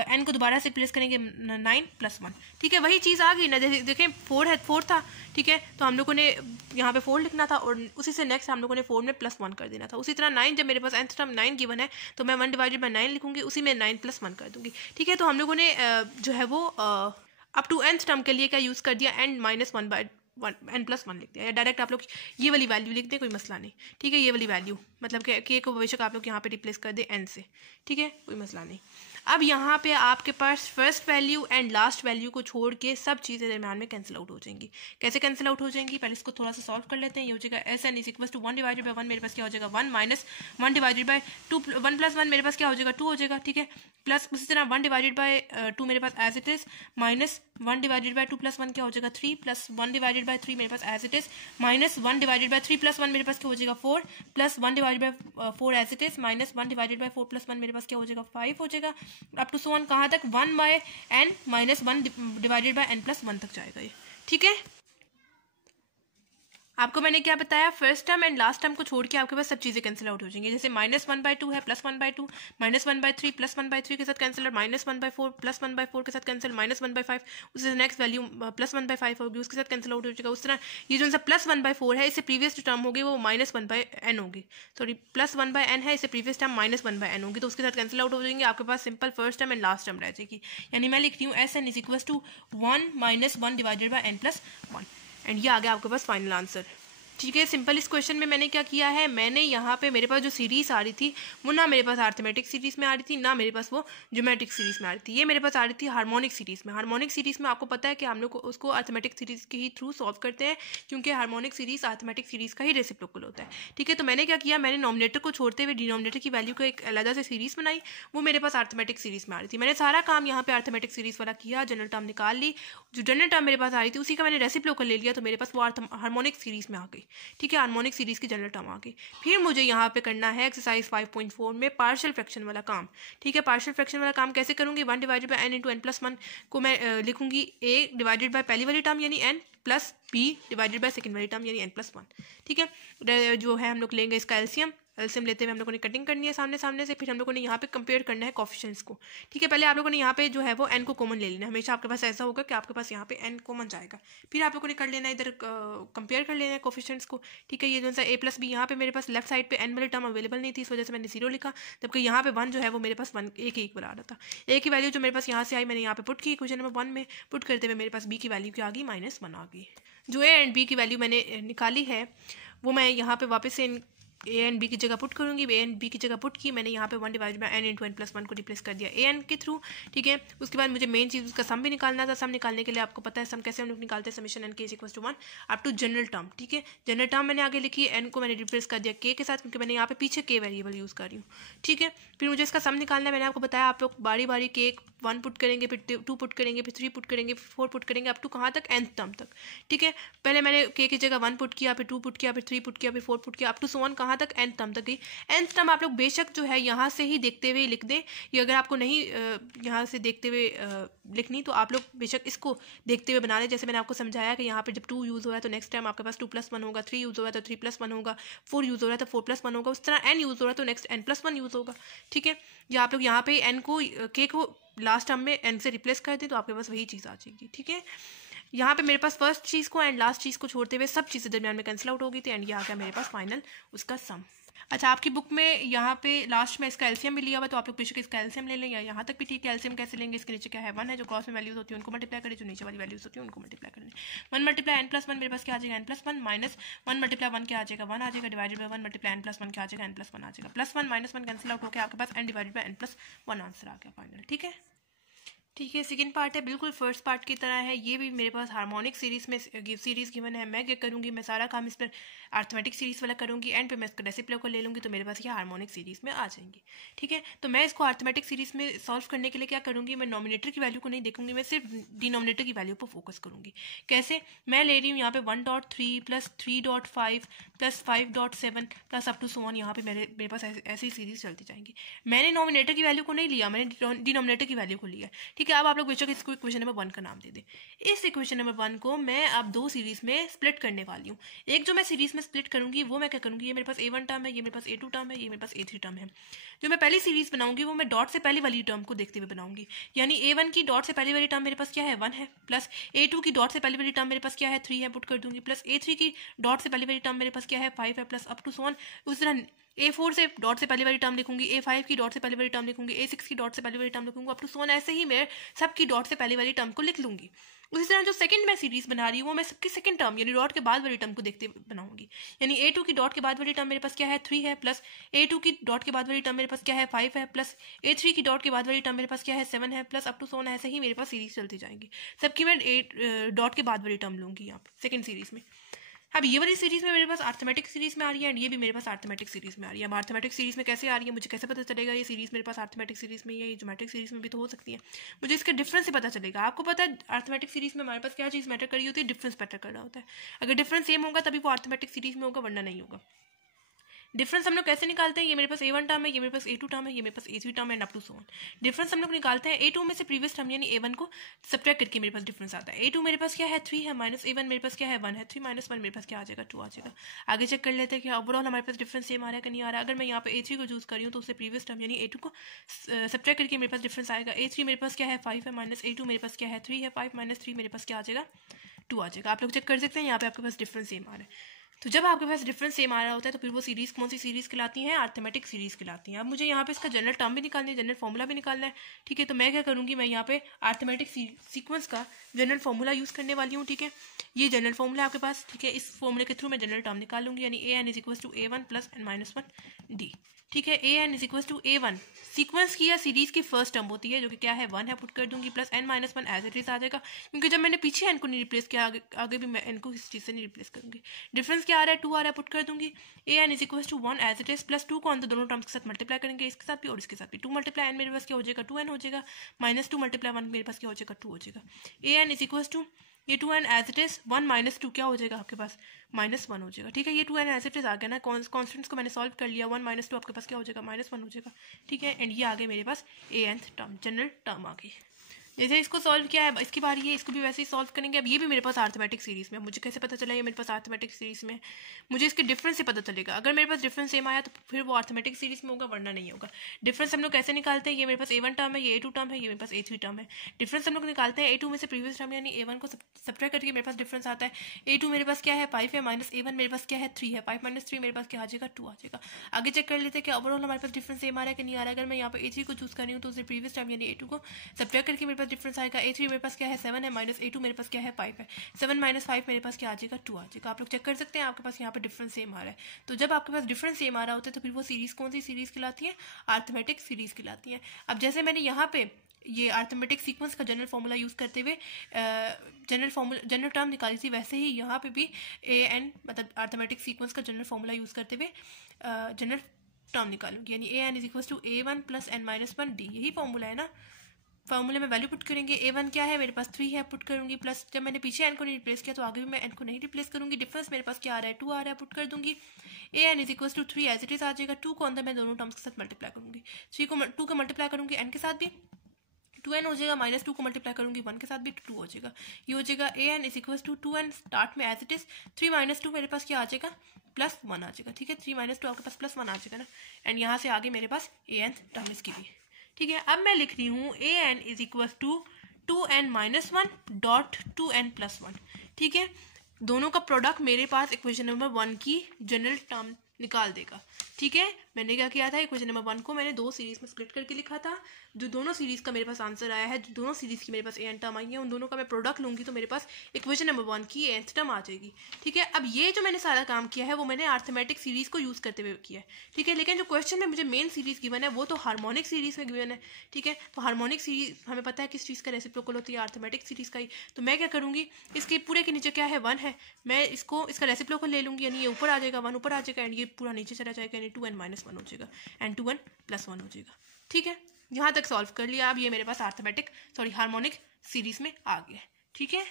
n को दोबारा से रिप्लेस करेंगे 9 + 1। ठीक है, वही चीज़ आ गई ना, जैसे देखें 4 था। ठीक है, तो हम लोगों ने यहाँ पे 4 लिखना था और उसी से नेक्स्ट हम लोगों ने 4 में +1 कर देना था। उसी तरह 9, जब मेरे पास nth टर्म 9 गिवन है तो मैं 1 डिवाइडेड बाय 9 लिखूंगी, उसी में 9 + 1 कर दूंगी। ठीक है, तो हम लोगों ने जो है वो अप टू nth टर्म के लिए क्या यूज़ कर दिया, n - 1/n + 1 लिख दिया, या डायरेक्ट आप लोग ये वाली वैल्यू लिख दें, कोई मसला नहीं। ठीक है, ये वाली वैल्यू मतलब के को बेशक आप लोग यहाँ पे रिप्लेस कर दें n से। ठीक है, कोई मसला नहीं। अब यहाँ पे आपके पास first value and last value को छोड़ के सब चीज़ें दरम्यान में कैंसिल आउट हो जाएंगी। कैसे कैंसिल आउट हो जाएंगी, पहले इसको थोड़ा सा सॉल्व कर लेते हैं। ये हो जाएगा SN = 1 डिवाइडेड बाय 1, मेरे पास क्या हो जाएगा 1 माइनस 1 डिवाइडेड बाय 2, 1 + 1 मेरे पास क्या हो जाएगा 2 हो जाएगा। ठीक है, प्लस उसी तरह 1 डिवाइडेड बाय 2 मेरे पास as it is, minus 1 divided by 2 + 1 क्या हो जाएगा 3, प्लस 1 डिवाइडेड बाय 3 मेरे पास as it is, minus 1 divided by 3 + 1 मेरे पास क्या हो जाएगा 4, plus 1 divided by 4 as it is, minus 1 divided by 4 + 1 मेरे पास क्या हो जाएगा 5 हो जाएगा। अप टू 1 कहाँ तक, 1/n minus 1 divided by n + 1 तक जाएगा ये। ठीक है, आपको मैंने क्या बताया, first term and last term को छोड़ के आपके पास सब चीज़ें कैंसिल आउट हो जाएंगी। जैसे -1/2 है, +1/2, -1/3 +1/3 के साथ कैंसिल, -1/4 +1/4 के साथ कैंसिल, -1/5 उससे नेक्स्ट वैल्यू +1/5 होगी उसके साथ कैंसिल आउट हो जाएगा। उस तरह ये जो सा +1/4 है इससे प्रीवियस जो टर्म होगी वो -1/n होगी, सॉरी +1/n है, इससे प्रीवियस टर्म -1/n होगी, तो उसके साथ कैंसिल आउट हो जाएंगे। आपके पास simple first term and last term रह जाएगी। यानी मैं लिख रही हूँ SN = 1 - 1 divided by n + 1, and ये आ गया आपके पास फाइनल आंसर। ठीक है, सिंपल इस क्वेश्चन में मैंने क्या किया है, मैंने यहाँ पे मेरे पास जो सीरीज आ रही थी वो ना मेरे पास अरिथमेटिक सीरीज में आ रही थी, ना मेरे पास वो ज्योमेट्रिक सीरीज में आ रही थी, ये मेरे पास आ रही थी हार्मोनिक सीरीज में। हार्मोनिक सीरीज में आपको पता है कि हम लोग उसको अरिथमेटिक सीरीज के ही थ्रू सॉल्व करते हैं, क्योंकि हार्मोनिक सीरीज अरिथमेटिक सीरीज का ही रेसिप्रोकल होता है। ठीक है, तो मैंने क्या किया, मैंने नॉमिनेटर को छोड़ते हुए डिनोमिनेटर की वैल्यू का एक अलग से सीरीज बनाई, वो मेरे पास अरिथमेटिक सीरीज में आ रही थी। मैंने सारा काम यहाँ पे अरिथमेटिक सीरीज वाला किया, जनरल टर्म निकाल ली, जो जनरल टर्म मेरे पास आ रही थी उसी का मैंने रेसिप्रोकल ले लिया, तो मेरे पास वो हार्मोनिक सीरीज में आ गई। ठीक है, हार्मोनिक सीरीज की जनरल टर्म आ गई। फिर मुझे यहाँ पे करना है एक्सरसाइज 5.4 में पार्शियल फ्रैक्शन वाला काम। ठीक है, पार्शियल फ्रैक्शन वाला काम कैसे करूँगी, 1 divided by n into n plus 1 को मैं लिखूंगी a डिवाइडेड बाई पहली वाली टर्म यानी n plus b divided by second वाली टर्म यानी n प्लस 1। ठीक है, जो है हम लोग लेंगे इसका एलसीएम लेते हुए हम लोगों ने कटिंग करनी है सामने से। फिर हम लोगों ने यहाँ पे कंपेयर करना है कोफिशिएंट्स को। ठीक है, पहले आप लोगों ने यहाँ पे जो है वो n को कॉमन ले लेना है। हमेशा आपके पास ऐसा होगा कि आपके पास यहाँ पे n कॉमन जाएगा। फिर आप लोगों ने कर लेना है इधर कंपेयर कर लेना है कोफिशिएंट्स को। ठीक है, ये जो सा a प्लस बी, यहाँ पे मेरे पास लेफ्ट साइड पे n वाली टर्म अवेलेबल नहीं थी, इस वजह से मैंने 0 लिखा, जबकि यहाँ पे 1 जो है वो मेरे पास 1 a के इक्वल आ रहा था। a की वैल्यू जो मेरे पास यहाँ से आई मैंने यहाँ पे पुट की, क्वेश्चन नंबर 1 में पुट करते हुए मेरे पास b की वैल्यू क्या आ गई, -1 आ गई। जो a एंड b की वैल्यू मैंने निकाली है वो मैं यहाँ पे वापस से ए एंड बी की जगह पुट करूँगी। ए एंड बी की जगह पुट की मैंने यहाँ पे 1 divide by n into n plus 1 को रिप्लेस कर दिया ए एन के थ्रू। ठीक है, उसके बाद मुझे मेन चीज़ उसका सम भी निकालना था। सम निकालने के लिए आपको पता है सम कैसे हम लोग निकालते हैं, summation n k equal to 1 up to general term. ठीक है, जनरल टर्म मैंने आगे लिखी, n को मैंने रिप्लेस कर दिया k के साथ, क्योंकि मैंने यहाँ पे पीछे k वेरिएबल यूज़ कर रही हूँ। ठीक है, फिर मुझे इसका सम निकालना है। मैंने आपको बताया आप लोग बारी बारी k 1 पुट करेंगे, फिर 2 पुट करेंगे, फिर 3 पुट करेंगे, फिर 4 पुट करेंगे, अप टू कहाँ तक, nth टर्म तक। ठीक है, पहले मैंने k की जगह 1 पुट किया, फिर 2 पुट किया, फिर 3 पुट किया, फिर 4 पुट किया, अप टू सो ऑन कहाँ तक, nth टर्म तक गई। nth टर्म आप लोग बेशक जो है यहाँ से ही देखते हुए लिख दें, या अगर आपको नहीं यहाँ से देखते हुए लिखनी तो आप लोग बेशक इसको देखते हुए बना लें। जैसे मैंने आपको समझाया कि यहाँ पर जब 2 यूज़ हो रहा है तो नेक्स्ट टाइम आपके पास 2 प्लस 1 होगा, 3 यूज़ हो रहा है तो 3 प्लस 1 होगा, 4 यूज़ हो रहा है तो 4 प्लस 1 होगा, उस तरह n यूज़ हो रहा है तो नेक्स्ट n प्लस 1 यूज़ होगा। ठीक है, या आप लोग यहाँ पे n को k को लास्ट टर्म में n से रिप्लेस कर दें तो आपके पास वही चीज़ आ जाएगी। ठीक है, यहाँ पे मेरे पास फर्स्ट चीज़ को एंड लास्ट चीज़ को छोड़ते हुए सब चीज़ें दरमियान में कैंसिल आउट होगी, तो एंड ये आ गया मेरे पास फाइनल उसका सम। अच्छा, आपकी बुक में यहाँ पे लास्ट में इसका एलसीएम भी लिया हुआ, तो आप लोग बेशक इसका एलसीएम ले लें, या यहाँ तक भी ठीक है। एलसीएम कैसे लेंगे, इसके नीचे क्या है 1 है, जो क्रॉस में वैल्यूज होती है उनको मल्टीप्लाई करें, जो नीचे वाली वैल्यूज होती है उनको मल्टीप्लाई करें। 1 मल्टीप्लाई n प्लस 1 मेरे पास क्या आ जाएगा, n प्लस 1 माइनस 1 मल्टीप्लाई 1 क्या आ जाएगा, 1 आ जाएगा, divided by 1 multiply n plus 1 क्या आ जाएगा, n प्लस 1 आ जाएगा, प्लस 1 माइनस 1 कैंसिल आउट होकर आपके पास n divided by n plus 1 answer आ गया फाइनल। ठीक है, ठीक है, सेकंड पार्ट है बिल्कुल फर्स्ट पार्ट की तरह है। ये भी मेरे पास हार्मोनिक सीरीज में सीरीज गिवन है। मैं क्या करूँगी, मैं सारा काम इस पर अर्थमेटिक सीरीज वाला करूँगी, एंड पे मैं इसका रेसिप्रोकल को ले लूँगी, तो मेरे पास ये हार्मोनिक सीरीज में आ जाएंगी। ठीक है, तो मैं इसको अर्थमेटिक सीरीज में सॉल्व करने के लिए क्या करूँगी, मैं नॉमिनेटर की वैल्यू को नहीं देखूँगी, मैं सिर्फ डिनोमिनेटर की वैल्यू पर फोकस करूँगी। कैसे, मैं ले रही हूँ यहाँ पे 1.3 plus 3.5 plus 5.7 plus up to so on. यहाँ पे मेरे पास ऐसी सीरीज चलती जाएंगी। मैंने नॉमिनेटर की वैल्यू को नहीं लिया, मैंने डिनोमिनेटर की वैल्यू को लिया। ठीक है, अब आप लोग बेशक इसको इक्वेशन नंबर 1 का नाम दे दें। इस इक्वेशन नंबर 1 को मैं अब 2 सीरीज में स्प्लिट करने वाली हूँ। एक जो मैं सीरीज में स्प्लिट करूंगी वो मैं क्या करूंगी, ये मेरे पास a1 टर्म है, ये मेरे पास a2 टर्म है, ये मेरे पास a3 टर्म है। जो मैं पहली सीरीज बनाऊंगी वो मैं डॉट से पहली वाली टर्म को देखते हुए बनाऊंगी। यानी a1 की डॉट से पहली वाली टर्म मेरे पास क्या है, 1 है, प्लस a2 की डॉट से पहली वाली टर्म मेरे पास क्या है, 3 है, पुट कर दूंगी, प्लस a3 की डॉट से पहली वाली टर्म मेरे पास क्या है, 5 है, plus up to so on. उस तरह a4 से डॉट से पहली वाली टर्म लिखूंगी, a5 की डॉट से पहली वाली टर्म लिखूंगी, a6 की डॉट से पहली वाली टर्म लिखूंगी, अप टू सो ऑन। ऐसे ही मैं सबकी डॉट से पहली वाली टर्म को लिख लूंगी। उसी तरह जो सेकंड मैं सीरीज बना रही हूँ वो मैं सबकी सेकंड टर्म यानी डॉट के बाद वाली टर्म को देखते बनाऊंगी। यानी a2 की डॉट के बाद वाली टर्म मेरे पास क्या है, 3 है, प्लस a2 की डॉट के बाद वाली टर्म मेरे पास क्या है, 5 है, प्लस a3 की डॉट के बाद वाली टर्म मेरे पास क्या है, 7 है, plus up to so on. ऐसे ही मेरे पास सीरीज चलती जाएंगी। सबकी मैं डॉट के बाद वाली टर्म लूंगी यहाँ सेकंड सीरीज में। अब ये वाली सीरीज में मेरे पास अर्थमेटिक सीरीज में आ रही है, एंड ये भी मेरे पास अर्थमेटिक सीरीज में आ रही है। अब अर्थमेटिक सीरीज में कैसे आ रही है, मुझे कैसे पता चलेगा ये सीरीज मेरे पास अर्थमेटिक सीरीज में या ये ज्योमेट्रिक सीरीज में भी तो हो सकती है। मुझे इसके डिफरेंस से पता चलेगा। आपको पता है अर्थमेटिक सीरीज में हमारे पास क्या चीज़ मैटर कर रही होती है, डिफरेंस मैटर कर रहा होता है। अगर डिफरेंस सेम होगा तभी वो अर्थमेटिक सीरीज में होगा, वरना नहीं होगा। डिफरेंस हम लोग कैसे निकालते हैं, ये मेरे पास a1 टर्म है, ये मेरे पास a2 टर्म है, ये मेरे पास a3 टर्म है, and up to so on. Difference हम लोग निकालते हैं a2 में से प्रीवियस टर्म यानी a1 को सब्ट्रैक्ट करके मेरे पास डिफरेंस आता है। a2 मेरे पास क्या है, 3 है, माइनस a1 मेरे पास क्या है, 1 है, 3 माइनस 1 मेरे पास क्या आ जाएगा, 2 आ जाएगा। आगे चेक कर लेते हैं कि ओवरऑल हमारे पास डिफरेंस सेम आ रहा है कि नहीं आ रहा है। अगर मैं यहाँ पे a3 को चूज करी हूँ तो उससे प्रीवियस टर्म यानी a2 को सब्ट्रैक्ट करके मेरे पास डिफरेंस आएगा। a3 मेरे पास क्या है, 5 है, माइनस a2 मेरे पास क्या है, 3 है, 5 माइनस 3 मेरे पास क्या आ जाएगा, 2 आ जाएगा। आप लोग चेक कर सकते हैं यहाँ पे आपके पास डिफरेंस सेम आ रहा है। तो जब आपके पास डिफरेंस सेम आ रहा होता है तो फिर वो सीरीज कौन सी सीरीज कहलाती हैं, अर्थमेटिक सीरीज कहलाती हैं। अब मुझे यहाँ पे इसका जनरल टर्म भी निकालना है, जनरल फॉर्मूला भी निकालना है। ठीक है, तो मैं क्या करूँगी, मैं यहाँ पे अर्थमेटिक सीक्वेंस का जनरल फॉर्मूला यूज़ करने वाली हूँ। ठीक है, ये जनरल फॉर्मूला है आपके पास। ठीक है, इस फॉर्मूले के थ्रू मैं जनरल टर्म निकाल लूँगी, यानी a n is equal to a1 plus n minus 1 d। ठीक है, a n is equal to a1 sequence की या सीरीज की फर्स्ट टर्म होती है जो कि क्या है, 1 है, पुट कर दूंगी, plus n minus 1 as it is आ जाएगा, क्योंकि जब मैंने पीछे n को नहीं रिप्लेस किया आगे भी मैं n को इस चीज़ से नहीं रिप्लेस करूंगी। डिफरेंस क्या क्या आ रहा है, 2 आ रहा है, पुट कर दूंगी a N is equal to 1 as it is, plus 2 को अंदर दोनों टर्म्स के साथ मल्टीप्लाई करेंगे, इसके साथ भी और इसके साथ भी। 2 मल्टीप्लाई एन मेरे पास क्या हो जाएगा, 2n हो जाएगा, माइनस 2 मल्टीप्लाई 1 मेरे पास क्या हो जाएगा, 2 हो जाएगा। A N is equal to ये 2n as it is, 1 minus 2 क्या हो जाएगा आपके पास, -1 हो जाएगा। ठीक है, ये 2n एज इट इज आ गया ना, कॉन्स्टेंट्स को मैंने सॉल्व कर लिया, 1 माइनस 2 आपके पास क्या हो जाएगा, -1 हो जाएगा। ठीक है, एंड ये आ गए मेरे पास anth टर्म, जनरल टर्म आ गई। जैसे इसको सॉल्व किया है, इसकी बारी है, इसको भी वैसे ही सॉल्व करेंगे। अब ये भी मेरे पास अरिथमेटिक सीरीज में, मुझे कैसे पता चला ये मेरे पास अरिथमेटिक सीरीज में, मुझे इसके डिफरेंस से पता चलेगा। अगर मेरे पास डिफरेंस सेम आया तो फिर वो अरिथमेटिक सीरीज में होगा, वरना नहीं होगा। डिफरेंस हम लोग कैसे निकालते हैं, ये मेरे पास a1 टर्म है, ये a2 टर्म है, ये मेरे पास a3 टर्म है। डिफरेंस हम लोग निकालते हैं a2 में से प्रीवियस टर्म यानी a1 को सब्ट्रैक्ट करके मेरे पास डिफरेंस आता है। a2 मेरे पास क्या है, 5 है, माइनस a1 मेरे पास क्या है, 3 है, 5 माइनस 3 मेरे पास क्या आ जाएगा, 2 आ जाएगा। आगे चेक कर लेते हैं कि ओवरऑल हमारे पास डिफरेंस सेम आ रहा है कि नहीं आ रहा है। अगर मैं यहाँ पे a3 को चूज कर रही हूँ तो उसे प्रीवियस टर्म यानी a2 को सब्ट्रैक्ट करके मेरे पास डिफरेंस आएगा। a3 मेरे पास क्या है, 7 है, माइनस a2 मेरे पास क्या है, 5 है, 7 माइनस 5 मेरे पास क्या आ जाएगा, 2 आ जाएगा। आप लोग चेक कर सकते हैं आपके पास यहाँ पे डिफरेंस सेम आ रहा है। तो जब आपके पास डिफरेंस सेम आ रहा होता है तो फिर वो सीरीज कौन सी सीरीज कहलाती है, अरिथमेटिक सीरीज कहलाती है। अब जैसे मैंने यहाँ पे ये अरिथमेटिक सीक्वेंस का जनरल फॉर्मूला यूज करते हुए जनरल टर्म निकाली थी, वैसे ही यहाँ पे भी an मतलब अरिथमेटिक सीक्वेंस का जनरल फॉर्मूला यूज करते हुए जनरल टर्म निकालूंगी, यानी an is equal to a1 plus n-1 d। यही फॉर्मूला है ना, फॉर्मूले में वैल्यू पुट करेंगे। a1 क्या है, मेरे पास 3 है, पुट करूंगी, प्लस जब मैंने पीछे n को नहीं रिप्लेस किया तो आगे भी मैं n को नहीं रिप्लेस करूंगी। डिफरेंस मेरे पास क्या आ रहा है, 2 आ रहा है, पुट कर दूंगी। an is equal to 3 as it is आ जाएगा। 2 को अंदर मैं दोनों टर्म्स के साथ मल्टीप्लाई करूंगी, 3 को 2 को मल्टीप्लाई करूंगी n के साथ भी 2n हो जाएगा, माइनस 2 को मल्टीप्लाई करूंगी 1 के साथ भी 2 हो जाएगा। ये हो जाएगा an is equal to 2n start में एज इट इज, 3 माइनस 2 मेरे पास क्या आ जाएगा, +1 आ जाएगा। ठीक है, 3 माइनस 2 आपके पास +1 आ जाएगा ना, एंड यहाँ से आगे मेरे पास anth टर्म इसकी भी। ठीक है, अब मैं लिख रही हूँ an is equal to 2n-1 dot 2n+1। ठीक है, दोनों का प्रोडक्ट मेरे पास इक्वेशन नंबर 1 की जनरल टर्म निकाल देगा। ठीक है, मैंने क्या किया था, इक्वेशन नंबर 1 को मैंने 2 सीरीज में स्प्लिट करके लिखा था। जो दोनों सीरीज का मेरे पास आंसर आया है, जो दोनों सीरीज की मेरे पास an टर्म आई है, उन दोनों का मैं प्रोडक्ट लूंगी तो मेरे पास इक्वेशन नंबर 1 की nth टर्म आ जाएगी। ठीक है, अब ये जो मैंने सारा काम किया है वो मैंने अरिथमेटिक सीरीज को यूज करते हुए किया है। ठीक है, लेकिन जो क्वेश्चन में मुझे मेन सीरीज गिवन है वो तो हार्मोनिक सीरीज में गिवन है। ठीक है, तो हार्मोनिक सीरीज हमें पता है किस चीज का रेसिप्रोकल होती है, अरिथमेटिक सीरीज का ही। तो मैं क्या करूंगी, इसके पूरे के नीचे क्या है, 1 है, मैं इसका रेसिप्रोकल ले लूंगी, यानी ये ऊपर आ जाएगा, 1 ऊपर आ जाएगा, एंड ये पूरा नीचे चला जाएगा, यानी 2n-1 हो जाएगा, एंड 2n+1 हो जाएगा। ठीक है, यहाँ तक सॉल्व कर लिया। अब ये मेरे पास हार्मोनिक सीरीज में आ गया। ठीक है,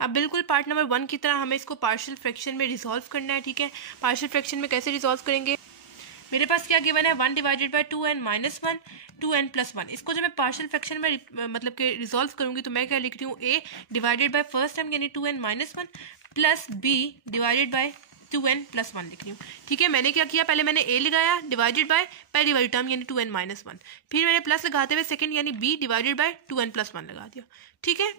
अब बिल्कुल पार्ट नंबर 1 की तरह हमें इसको पार्शियल फ्रैक्शन में रिजॉल्व करना है। ठीक है, पार्शियल फ्रैक्शन में कैसे रिजॉल्व करेंगे, मेरे पास क्या गिवन है, 1 डिवाइडेड बाय 2n-1 2n+1। इसको जब मैं पार्शियल फ्रैक्शन में मतलब के रिजॉल्व करूंगी तो मैं क्या लिख रही हूँ, a divided by first term यानी 2n-1 plus b divided by 2n+1 लिख रही हूँ। ठीक है, मैंने क्या किया, पहले मैंने a लगाया डिवाइडेड बाय पहली वाली टर्म यानी 2n-1, फिर मैंने प्लस लगाते हुए सेकंड यानी b डिवाइडेड बाय 2n+1 लगा दिया। ठीक है,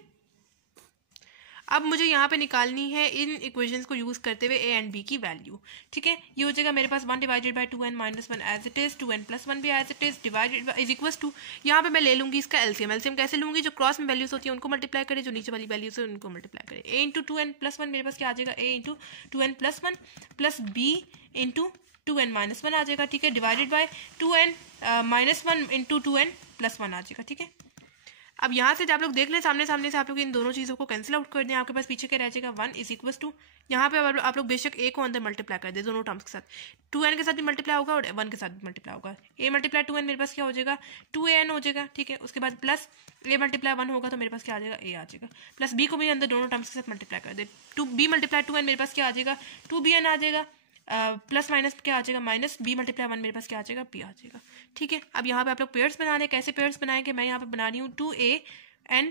अब मुझे यहाँ पे निकालनी है इन इक्वेशंस को यूज करते हुए a एंड b की वैल्यू। ठीक है, ये हो जाएगा मेरे पास 1 divided by 2n-1 as it is, 2n+1 भी as it is, divided is equals to, यहाँ पे मैं ले लूंगी इसका एलसीएम। एलसीएम कैसे लूंगी, जो क्रॉस में वैल्यूज होती है उनको मल्टीप्लाई करे, जो नीचे वाली वैल्यूज है उनको मल्टीप्लाई करे। a इंटू 2n+1 मेरे पास क्या आ जाएगा, a into 2n+1 plus b into 2n-1 आ जाएगा। ठीक है, divided by 2n-1 into 2n+1 आ जाएगा। ठीक है, अब यहाँ से जब आप लोग देख लें सामने सामने से, आप लोग इन दोनों चीज़ों को कैंसिल आउट कर दें, आपके पास पीछे क्या रह जाएगा, 1 इज इक्वल टू, यहाँ पे आप लोग बेशक a को अंदर मल्टीप्लाई कर दे दोनों टर्म्स के साथ, 2n के साथ भी मल्टीप्लाई होगा और 1 के साथ भी मल्टीप्लाई होगा। a मल्टीप्लाई 2n मेरे पास क्या हो जाएगा, 2an हो जाएगा। ठीक है, उसके बाद प्लस a मल्टीप्लाई 1 होगा तो मेरे पास क्या आ जाएगा, a आ जाएगा, प्लस b को भी अंदर दोनों टर्म्स के साथ मल्टीप्लाई कर दे, 2b मल्टीप्लाई 2n मेरे पास क्या आ जाएगा, 2bn आ जाएगा, प्लस माइनस क्या आ जाएगा, माइनस b मल्टीप्लाई 1 मेरे पास क्या आ जाएगा, p आ जाएगा। ठीक है, अब यहाँ पे आप लोग पेयर्स बना रहे, कैसे पेयर्स बनाएंगे, मैं यहाँ पे बना रही हूँ 2an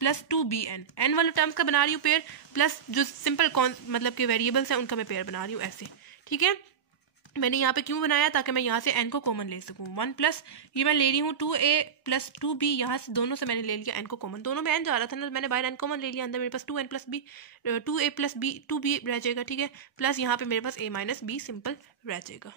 प्लस 2bn, n वाले टर्म्स का बना रही हूँ पेयर, प्लस जो सिंपल मतलब के वेरिएबल्स हैं उनका मैं पेयर बना रही हूँ ऐसे। ठीक है, मैंने यहाँ पे क्यों बनाया, ताकि मैं यहाँ से n को कॉमन ले सकूँ, 1 प्लस ये मैं ले रही हूँ 2a प्लस 2b, यहाँ से दोनों से मैंने ले लिया n को कॉमन, दोनों में n जा रहा था ना, मैंने बाहर n कॉमन ले लिया, अंदर मेरे पास 2n plus b 2a plus b 2b रह जाएगा। ठीक है, प्लस यहाँ पे मेरे पास a माइनस b सिंपल रह जाएगा।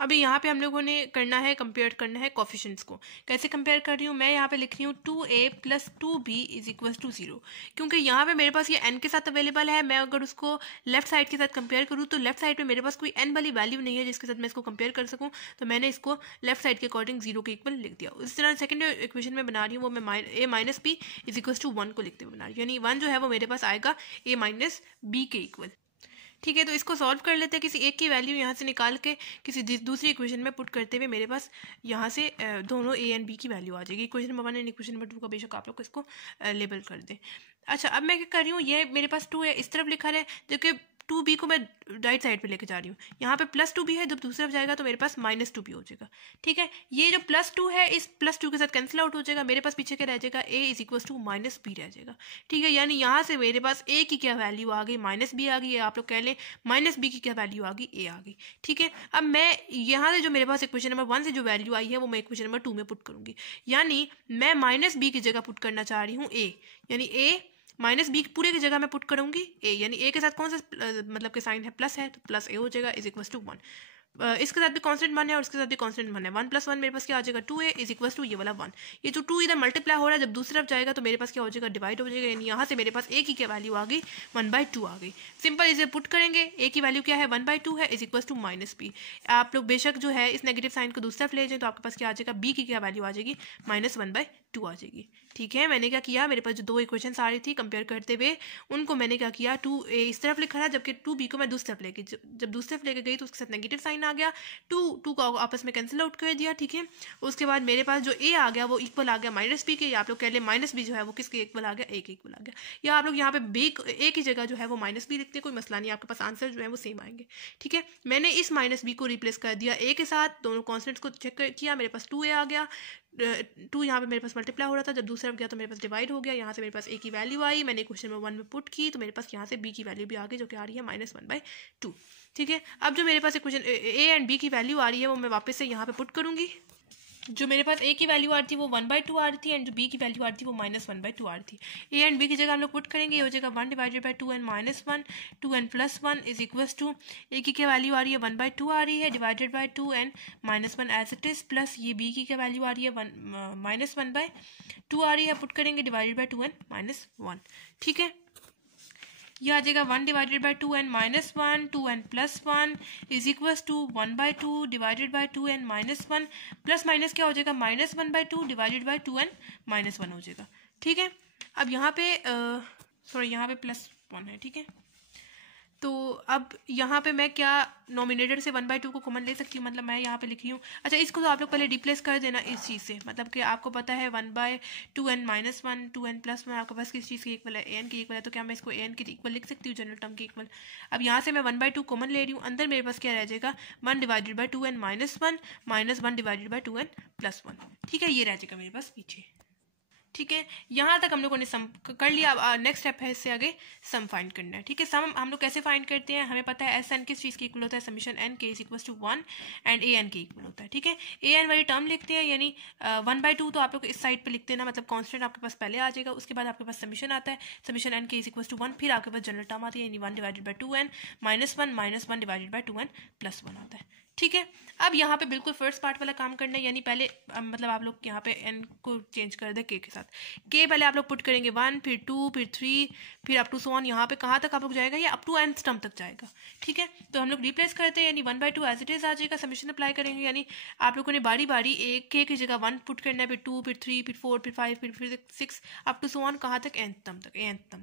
अभी यहाँ पे हम लोगों ने करना है, कंपेयर करना है कोफिशिएंट्स को। कैसे कंपेयर कर रही हूँ, मैं यहाँ पे लिख रही हूँ 2a plus 2b is equal to 0, क्योंकि यहाँ पे मेरे पास ये n के साथ अवेलेबल है। मैं अगर उसको लेफ्ट साइड के साथ कंपेयर करूँ तो लेफ्ट साइड पे मेरे पास कोई n वाली वैल्यू नहीं है जिसके साथ मैं इसको कंपेयर कर सकूँ, तो मैंने इसको लेफ्ट साइड के अकॉर्डिंग 0 के इक्वल लिख दिया। इस तरह सेकंड इक्वेशन में बना रही हूँ वो मैं a minus b is equal to 1 को लिखते हुए बना रही हूँ, यानी 1 जो है वो मेरे पास आएगा a माइनस b के इक्वल। ठीक है, तो इसको सॉल्व कर लेते हैं। किसी एक की वैल्यू यहाँ से निकाल के किसी दूसरी इक्वेशन में पुट करते हुए मेरे पास यहाँ से दोनों ए एंड बी की वैल्यू आ जाएगी। Equation number 1 and equation number 2 का बेशक आप लोग इसको लेबल कर दें। अच्छा, अब मैं क्या कर रही हूँ, ये मेरे पास 2 है, इस तरफ लिखा है, जबकि 2b को मैं राइट साइड पे लेके जा रही हूँ। यहाँ पे +2b है, जब दूसरी तरफ जाएगा तो मेरे पास -2b हो जाएगा। ठीक है, ये जो +2 है इस +2 के साथ कैंसिल आउट हो जाएगा। मेरे पास पीछे क्या रह जाएगा, a = -b रह जाएगा। ठीक है, यानी यहाँ से मेरे पास a की क्या वैल्यू आ गई, -b आ गई, आप लोग कह लें -b की क्या वैल्यू आ गई, a आ गई। ठीक है, अब मैं यहाँ से जो मेरे पास इक्वेशन नंबर 1 से जो वैल्यू आई है वो मैं इक्वेशन नंबर 2 में पुट करूंगी। यानी मैं -b की जगह पुट करना चाह रही हूँ a, यानी a -b पूरे की जगह मैं पुट करूंगी a, यानी a के साथ कौन सा मतलब के साइन है, प्लस है, तो प्लस a हो जाएगा = 1। इसके साथ भी कांस्टेंट मान है और इसके साथ भी कांस्टेंट मान है। 1 + 1 मेरे पास क्या आ जाएगा, 2a = ये वाला 1। ये जो 2 इधर मल्टीप्लाई हो रहा है, जब दूसरी तरफ जाएगा तो मेरे पास क्या हो जाएगा, डिवाइड हो जाएगा। यानी यहाँ से मेरे पास a की क्या वैल्यू आ गई, 1/2 आ गई। सिंपल इसे पुट करेंगे, a की वैल्यू क्या है, 1/2 है, = -b। आप लोग बेशक जो है इस नेगेटिव साइन को दूसरी तरफ ले जाए तो आपके पास क्या आ जाएगा, b की क्या वैल्यू आ जाएगी, -1/2 आ जाएगी। ठीक है, मैंने क्या किया, मेरे पास जो दो इक्वेशन आ रही थी कंपेयर करते हुए उनको मैंने क्या किया, 2a इस तरफ लिखा है, जबकि 2b को मैं दूसरी तरफ लेके जब दूसरी तरफ लेके गई तो उसके साथ नेगेटिव साइन आ गया, 2 को आपस में कैंसिल आउट कर दिया। ठीक है, उसके बाद मेरे पास जो a आ गया वो इक्वल आ गया -b के, या आप लोग कह ले -b जो है वो किसके इक्वल आ गया, a के इक्वल आ गया। या आप लोग यहाँ पे a की जगह जो है वो -b लिखते हैं, कोई मसला नहीं, आपके पास आंसर जो है वो सेम आएंगे। ठीक है, मैंने इस -b को रिप्लेस कर दिया a के साथ, दोनों कॉन्स्टेंट्स को चेक किया, मेरे पास 2a आ गया। 2 यहाँ पे मेरे पास मल्टीप्लाई हो रहा था, जब दूसरा गया तो मेरे पास डिवाइड हो गया। यहाँ से मेरे पास a की वैल्यू आई, मैंने क्वेश्चन नंबर 1 में पुट की तो मेरे पास यहाँ से b की वैल्यू भी आ गई, जो कि आ रही है -1/2। ठीक है, अब जो मेरे पास इक्वेशन a एंड b की वैल्यू आ रही है वो मैं वापस से यहाँ पे पुट करूंगी। जो मेरे पास a की वैल्यू आ रही थी वो 1/2 आ रही थी, एंड जो b की वैल्यू आ रही थी वो -1/2 आ रही थी। a एंड b की जगह हम लोग पुट करेंगे, ये हो जाएगा 1/2 n -1, 2n + 1 = a की क्या वैल्यू आ रही है, 1/2 आ रही है, /2n -1 as it is, plus ये b की क्या वैल्यू आ रही है, -1/2 आ रही है, पुट करेंगे /2n -1। ठीक है, यह आ जाएगा 1/2n -1, 2n + 1 = 1/2 /2n -1, plus minus क्या हो जाएगा, -1/2 /2n -1 हो जाएगा। ठीक है, अब यहाँ पे सॉरी यहाँ पे +1 है। ठीक है, तो अब यहाँ पे मैं क्या नॉमिनेटर से 1/2 को कॉमन ले सकती हूँ, मतलब मैं यहाँ पे लिख रही हूँ। अच्छा, इसको तो आप लोग पहले रिप्लेस कर देना इस चीज़ से, मतलब कि आपको पता है 1/2n -1, 2n + 1 आपके पास किस चीज़ के इक्वल है, an के इक्वल है, तो क्या मैं इसको an के इक्वल लिख सकती हूँ, जनरल टर्म के इक्वल। अब यहाँ से मैं 1/2 कॉमन ले रही हूँ, अंदर मेरे पास क्या रह जाएगा, 1/2n -1 -1/2n +1। ठीक है, ये रह जाएगा मेरे पास पीछे। ठीक है, यहाँ तक हम लोगों ने सम कर लिया। अब नेक्स्ट स्टेप है इससे आगे सम फाइंड करना है। ठीक है, सम हम लोग कैसे फाइंड करते हैं, हमें पता है SN किस चीज़ के इक्वल होता है, summation n k = 1 and AN के इक्वल होता है। ठीक है, AN वाली टर्म लिखते हैं, यानी 1/2 तो आप लोग इस साइड पे लिखते हैं ना, मतलब कांस्टेंट आपके पास पहले आ जाएगा, उसके बाद आपके पास समीशन आता है, समीशन n k = 1, फिर आपके पास जनरल टर्म आती है, यानी 1/2n -1 -1/2n +1 आता है। ठीक है, अब यहाँ पे बिल्कुल फर्स्ट पार्ट वाला काम करना है, यानी पहले मतलब आप लोग यहाँ पे n को चेंज कर दे k के साथ। k पहले आप लोग पुट करेंगे 1, फिर 2, फिर 3, फिर अप टू सो ऑन। यहाँ पे कहाँ तक आप लोग जाएगा, ये अप टू nth टर्म तक जाएगा। ठीक है, तो हम लोग रिप्लेस करते हैं, यानी 1/2 एज इट इज आ जाएगा, समीशन अप्लाई करेंगे, यानी आप लोगों ने बारी बारी एक k की जगह 1 पुट करना है, फिर 2, फिर 3, फिर 4, फिर 5, फिर 6 अप टू सो ऑन, कहाँ तक, nth टर्म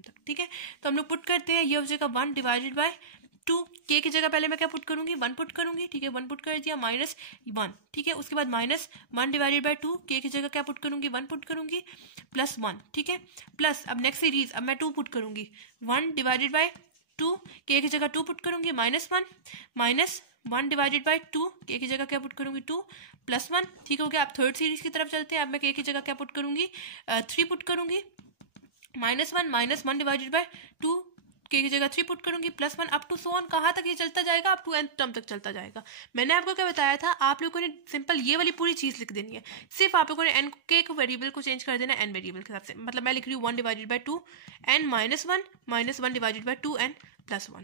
तक। ठीक है, तो हम लोग पुट करते हैं, ये हो जाएगा 1 / 2, k की जगह पहले मैं क्या पुट करूंगी, 1 पुट करूंगी। ठीक है, 1 पुट कर दिया, -1। ठीक है, उसके बाद -1 / 2, k की जगह क्या पुट करूंगी, 1 पुट करूंगी, +1। ठीक है, प्लस अब नेक्स्ट सीरीज, अब मैं 2 पुट करूंगी, 1 / 2, k की जगह 2 पुट करूंगी, -1 -1 / 2, k की जगह क्या पुट करूंगी, 2 +1। ठीक हो गया, अब थर्ड सीरीज की तरफ चलते हैं। अब मैं k की जगह क्या पुट करूंगी, 3 पुट करूंगी, -1 -1 / 2, k की जगह 3 पुट करूंगी, +1 अप टू सो ऑन, कहाँ तक ये चलता जाएगा, अप टू nth टर्म तक चलता जाएगा। मैंने आपको क्या बताया था, आप लोगों ने सिंपल ये वाली पूरी चीज लिख देनी है, सिर्फ आप लोगों ने n k को वेरिएबल को चेंज कर देना n वेरिएबल के हिसाब से। मतलब मैं लिख रही हूँ 1 / 2 n -1 -1 / 2 n +1।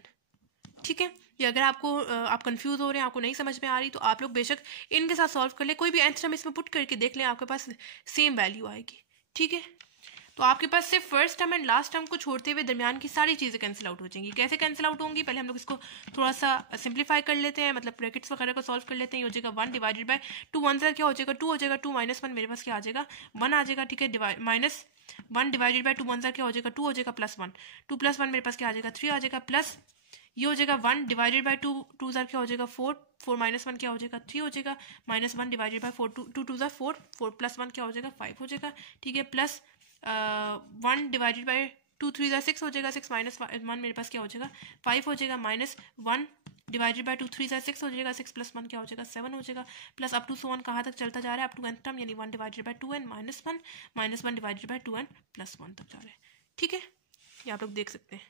ठीक है, ये अगर आपको आप कंफ्यूज हो रहे हैं, आपको नहीं समझ में आ रही, तो आप लोग बेशक इनके साथ सॉल्व कर ले, कोई भी nth टर्म इसमें पुट करके देख लें, आपके पास सेम वैल्यू आएगी। ठीक है, तो आपके पास सिर्फ first term and last term को छोड़ते हुए दरमियान की सारी चीज़ें कैंसिल आउट हो जाएंगी। कैसे कैंसिल आउट होंगी, पहले हम लोग इसको थोड़ा सा सिंप्लीफाई कर लेते हैं, मतलब ब्रैकेट्स वगैरह को सॉल्व कर लेते हैं। ये हो जाएगा 1 / 2, 1 से क्या हो जाएगा, 2 हो जाएगा, 2 -1 मेरे पास क्या आ जाएगा, 1 आ जाएगा। ठीक है, -1 / 2, 1 से क्या हो जाएगा, 2 हो जाएगा, +1, 2 + 1 मेरे पास क्या आ जाएगा, 3 आ जाएगा, प्लस ये हो जाएगा 1 डिवाइडेड बाई 2, 2 ज़ार क्या हो जाएगा 4, 4 माइनस 1 क्या हो जाएगा 3 हो जाएगा, माइनस 1 डिवाइडेड बाई 4, 2 2 ज़ार 4, 4 प्लस 1 क्या हो जाएगा 5 हो जाएगा, ठीक है, प्लस 1 डिवाइडेड बाई 2 3 ज़ार 6 हो जाएगा, 6 माइनस 1 मेरे पास क्या हो जाएगा 5 हो जाएगा, माइनस 1 डिवाइडेड बाई 2 3 ज़ार 6 हो जाएगा, 6 प्लस 1 क्या हो जाएगा 7 हो जाएगा, प्लस अप टू सो 1 कहाँ तक चलता जा रहा है, अप टू n टर्म यानी 1 divided by 2n minus 1 divided by 2n plus 1 तक जा रहा है, ठीक है, ये आप लोग देख सकते हैं।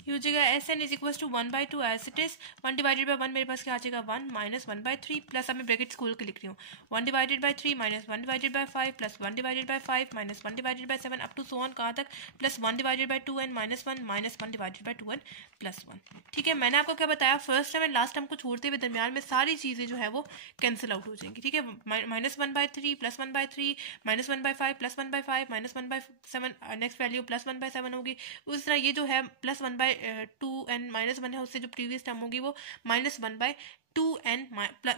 ये हो जाएगा S N is equal to 1/2 as it is, 1 divided by 1 मेरे पास क्या आ जाएगा 1 माइनस 1/3 प्लस, अब मैं ब्रैकेट्स खोल के लिख रही हूँ 1 divided by 3 minus 1 divided by 5 plus 1 divided by 5 minus 1 divided by 7 up to so on कहाँ तक, plus 1 divided by 2n minus 1 divided by 2n plus 1, ठीक है। मैंने आपको क्या बताया, first term and last term को छोड़ते हुए दरमियान में सारी चीज़ें जो है वो कैंसिल आउट हो जाएंगी, ठीक है। Minus 1/3 plus 1/3 minus 1/5 plus 1/5 minus 1/7 next value plus 1/7 होगी। उस तरह ये जो है प्लस 1/2 n माइनस 1 है, उससे जो प्रीवियस टर्म होगी वो माइनस 1/2n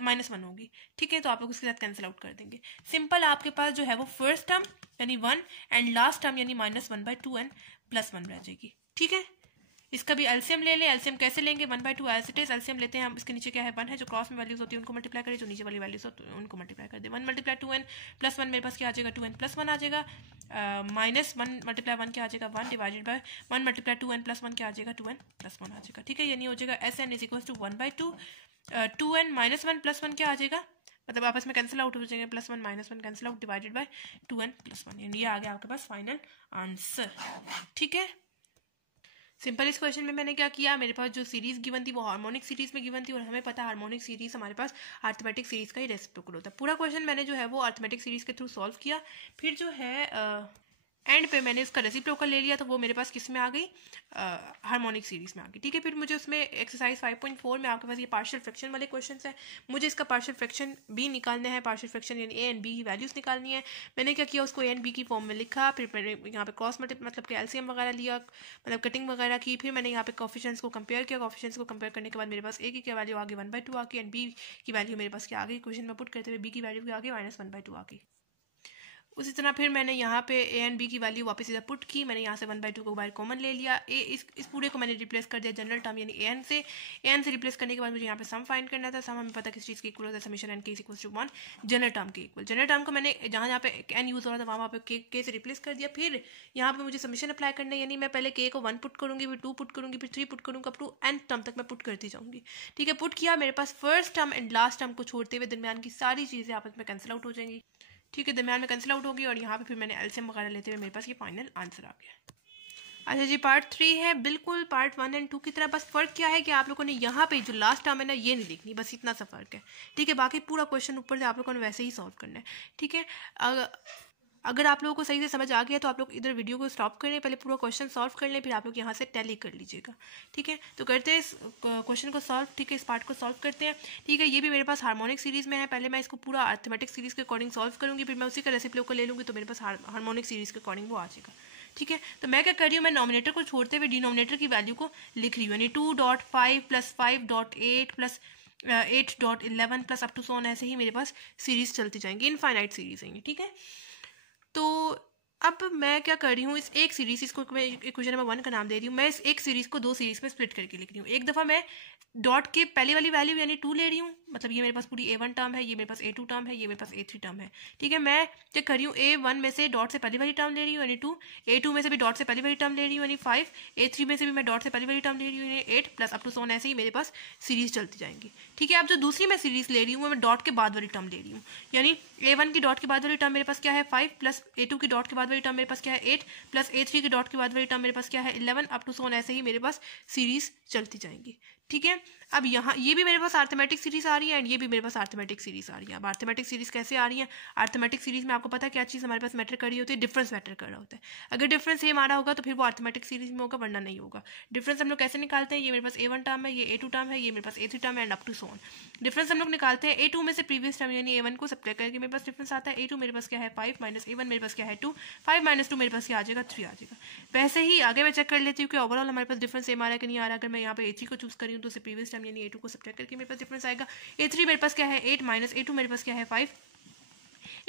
माइनस 1 होगी, ठीक है। तो आप लोग उसके साथ कैंसिल आउट कर देंगे। सिंपल आपके पास जो है वो फर्स्ट टर्म यानी 1 एंड लास्ट टर्म यानी माइनस 1/2n प्लस 1 रह जाएगी, ठीक है। इसका भी एलसीएम ले लें। एलसीएम कैसे लेंगे, 1/2 एज इट इज एलसीएम लेते हैं हम। इसके नीचे क्या है 1 है, जो क्रॉस में वैल्यूज होती है उनको मल्टीप्लाई करें, जो नीचे वाली वैल्यूज होती है उनको मल्टीप्लाई कर दे। 1 मल्टीप्लाई 2n प्लस 1 मेरे पास क्या आ जाएगा 2n प्लस 1 आ जाएगा, माइनस 1 मल्टीप्लाई 1 क्या आ जाएगा 1 divided bye 1 multiply 2n plus 1 क्या आ जाएगा 2n प्लस 1 आ जाएगा, ठीक है। यानी हो जाएगा S N is equal to 1/2 2n minus 1 plus 1 क्या आ जाएगा, मतलब आपस में कैंसिल आउट हो जाएंगे, plus 1 minus 1 cancel out divided by 2n plus 1, यानी ये आ गया आपके पास फाइनल आंसर, ठीक है। सिंपल इस क्वेश्चन में मैंने क्या किया, मेरे पास जो सीरीज गिवन थी वो हार्मोनिक सीरीज में गिवन थी, और हमें पता है हार्मोनिक सीरीज हमारे पास अर्थमेटिक सीरीज का ही रेसिप्रोकल होता है। पूरा क्वेश्चन मैंने जो है वो अर्थमेटिक सीरीज के थ्रू सॉल्व किया, फिर जो है एंड पे मैंने इसका रेसिप्रोकल ले लिया, तो वो मेरे पास किस में आ गई हार्मोनिक सीरीज में आ गई, ठीक है। फिर मुझे उसमें एक्सरसाइज 5.4 में आपके पास ये पार्शियल फ्रैक्शन वाले क्वेश्चंस हैं, मुझे इसका पार्शियल फ्रैक्शन भी निकालना है, पार्शियल फ्रैक्शन यानी ए एंड बी की वैल्यूज निकालनी है। मैंने क्या किया, उसको ए एंड बी की फॉर्म में लिखा, फिर मैंने यहाँ पे क्रॉस मतलब कि एलसीएम वगैरह लिया, मतलब कटिंग वगैरह की, फिर मैंने यहाँ पे कोफिशिएंट्स को कंपेयर किया। कोफिशिएंट्स को कंपेयर करने के बाद मेरे पास ए की क्या वैल्यू आ गई 1/2 आ गई, एंड बी की वैल्यू मेरे पास क्या आ गई, क्वेश्चन में पुट करते हुए बी की वैल्यू क्या आ गई माइनस 1/2 आ गई। उसी तरह फिर मैंने यहाँ पे ए एंड बी की वैल्यू वापस इधर पुट की, मैंने यहाँ से 1/2 को बाहर कॉमन ले लिया, इस पूरे को मैंने रिप्लेस कर दिया जनरल टर्म यानी ए एन से रिप्लेस करने के बाद मुझे यहाँ पे सम फाइंड करना था। सम हमें पता किस चीज़ के इक्वल होता है, समीशन एन के is equal to 1 general term के इक्वल। जनरल टर्म को मैंने जहाँ पे एन यूज़ हो रहा था वहाँ पे के से रिप्लेस कर दिया। फिर यहाँ पे मुझे समीशन अप्लाई करना है, यानी मैं पहले के को 1 पुट करूँगी, फिर 2 पुट करूँगी, फिर 3 पुट करूँगी, अप टू एन टर्म तक मैं पुट करती जाऊँगी, ठीक है। पुट किया, मेरे पास first term and last term को छोड़ते हुए दरमियान की सारी चीज़ें आपस में कैंसिल आउट हो जाएंगी, ठीक है, दरम्यान में कैंसिल आउट होगी, और यहाँ पे फिर मैंने एलसीएम वगैरह लेते हुए मेरे पास ये फाइनल आंसर आ गया। अच्छा जी, पार्ट 3 है बिल्कुल पार्ट 1 एंड 2 की तरह, बस फ़र्क क्या है कि आप लोगों ने यहाँ पे जो लास्ट टर्म है ना ये नहीं लिखनी, बस इतना सा फ़र्क है, ठीक है। बाकी पूरा क्वेश्चन ऊपर से आप लोगों ने वैसे ही सॉल्व करना है, ठीक है। अगर आप लोगों को सही से समझ आ गया तो आप लोग इधर वीडियो को स्टॉप करें, पहले पूरा क्वेश्चन सॉल्व कर लें, फिर आप लोग यहाँ से टैली कर लीजिएगा, ठीक है। तो करते हैं इस क्वेश्चन को सॉल्व, ठीक है, इस पार्ट को सॉल्व करते हैं, ठीक है। ये भी मेरे पास हार्मोनिक सीरीज़ में है, पहले मैं इसको पूरा अर्थमेटिक सीरीज़ के अकॉर्डिंग सॉल्व करूँगी, फिर मैं उसी का रेसिप्रोकल ले लूँगी, तो मेरे पास हार्मोनिक सीरीज़ के अकॉर्डिंग वो आ जाएगा, ठीक है। तो मैं क्या कर रही हूँ, मैं नॉमिनेटर को छोड़ते हुए डिनोमिनेटर की वैल्यू को लिख रही हूँ, यानी 2.5 plus 5.8 plus 8.11 plus up to so on, ऐसे ही मेरे पास सीरीज़ चलती जाएंगी, इनफाइनाइट सीरीज़ है, ठीक है। तो अब मैं क्या कर रही हूँ, इस एक सीरीज, इसको मैं इक्वेशन नंबर 1 का नाम दे रही हूँ, मैं इस एक सीरीज को 2 सीरीज में स्प्लिट करके लिख रही हूँ। एक दफ़ा मैं डॉट के पहले वाली वैल्यू यानी 2 ले रही हूँ, मतलब ये मेरे पास पूरी A1 टर्म है, ये मेरे पास A2 टर्म है, ये मेरे पास A3 टर्म है, ठीक है। मैं चेक कर रही हूँ A1 में से डॉट से पहली वाली टर्म ले रही हूँ यानी 2, A2 में से भी डॉट से पहली वाली टर्म ले रही हूँ यानी 5, A3 में से भी मैं डॉट से पहली वाली टर्म ले रही हूँ यानी 8 plus up to so on, ऐसे ही मेरे पास सीरीज चलती जाएंगी, ठीक है। अब जो दूसरी मैं सीरीज ले रही हूँ मैं डॉट के बाद वाली टर्म ले रही हूँ, यानी A1 की डॉट के बाद वाली टर्म मेरे पास क्या है 5 प्लस A2 की डॉट के बाद वाली टर्म मेरे पास क्या है 8 प्लस A3 की डॉट के बाद वाली टर्म मेरे पास क्या है 11 अप टू सो ऑन, ऐसे ही मेरे पास सीरीज चलती जाएंगी, ठीक है। अब यहाँ ये भी मेरे पास अर्थमेटिक सीरीज आ रही है एंड ये भी मेरे पास अर्थमेटिक सीरीज आ रही है। अब अर्थमेटिक सीरीज कैसे आ रही है, अर्थमेटिक सीरीज में आपको पता है क्या चीज़ हमारे पास मैटर कर रही होती है, डिफरेंस मैटर कर रहा होता है। अगर डिफरेंस सेम आ रहा होगा तो फिर वो अर्थमेटिक सीरीज में होगा, वरना नहीं होगा। डिफरेंस हम लोग कैसे निकालते हैं, ये मेरे पास A1 टर्म है, ये A2 टर्म है, ये मेरे पास A3 टर्म है and up to so on. Difference हम लोग निकालते हैं A2 में से प्रीवियस टर्म यानी A1 को सब्ट्रैक्ट करके मेरे पास डिफरेंस आता है। A2 मेरे पास क्या है 5 माइनस A1 मेरे पास क्या है 2, 5 माइनस 2 मेरे पास क्या आ जाएगा 3 आ जाएगा। वैसे ही आगे मैं चेक कर लेती हूँ कि ओवरऑल हमारे पास डिफरेंस सेम आ रहा है कि नहीं आ रहा। अगर मैं यहाँ पे A3 को चूज करी हूँ तो उससे प्रीवियस टर्म यानी A2 को सब्ट्रैक्ट करके मेरे पास डिफरेंस आएगा। A3 मेरे पास क्या है 8 माइनस A2 मेरे पास क्या है 5,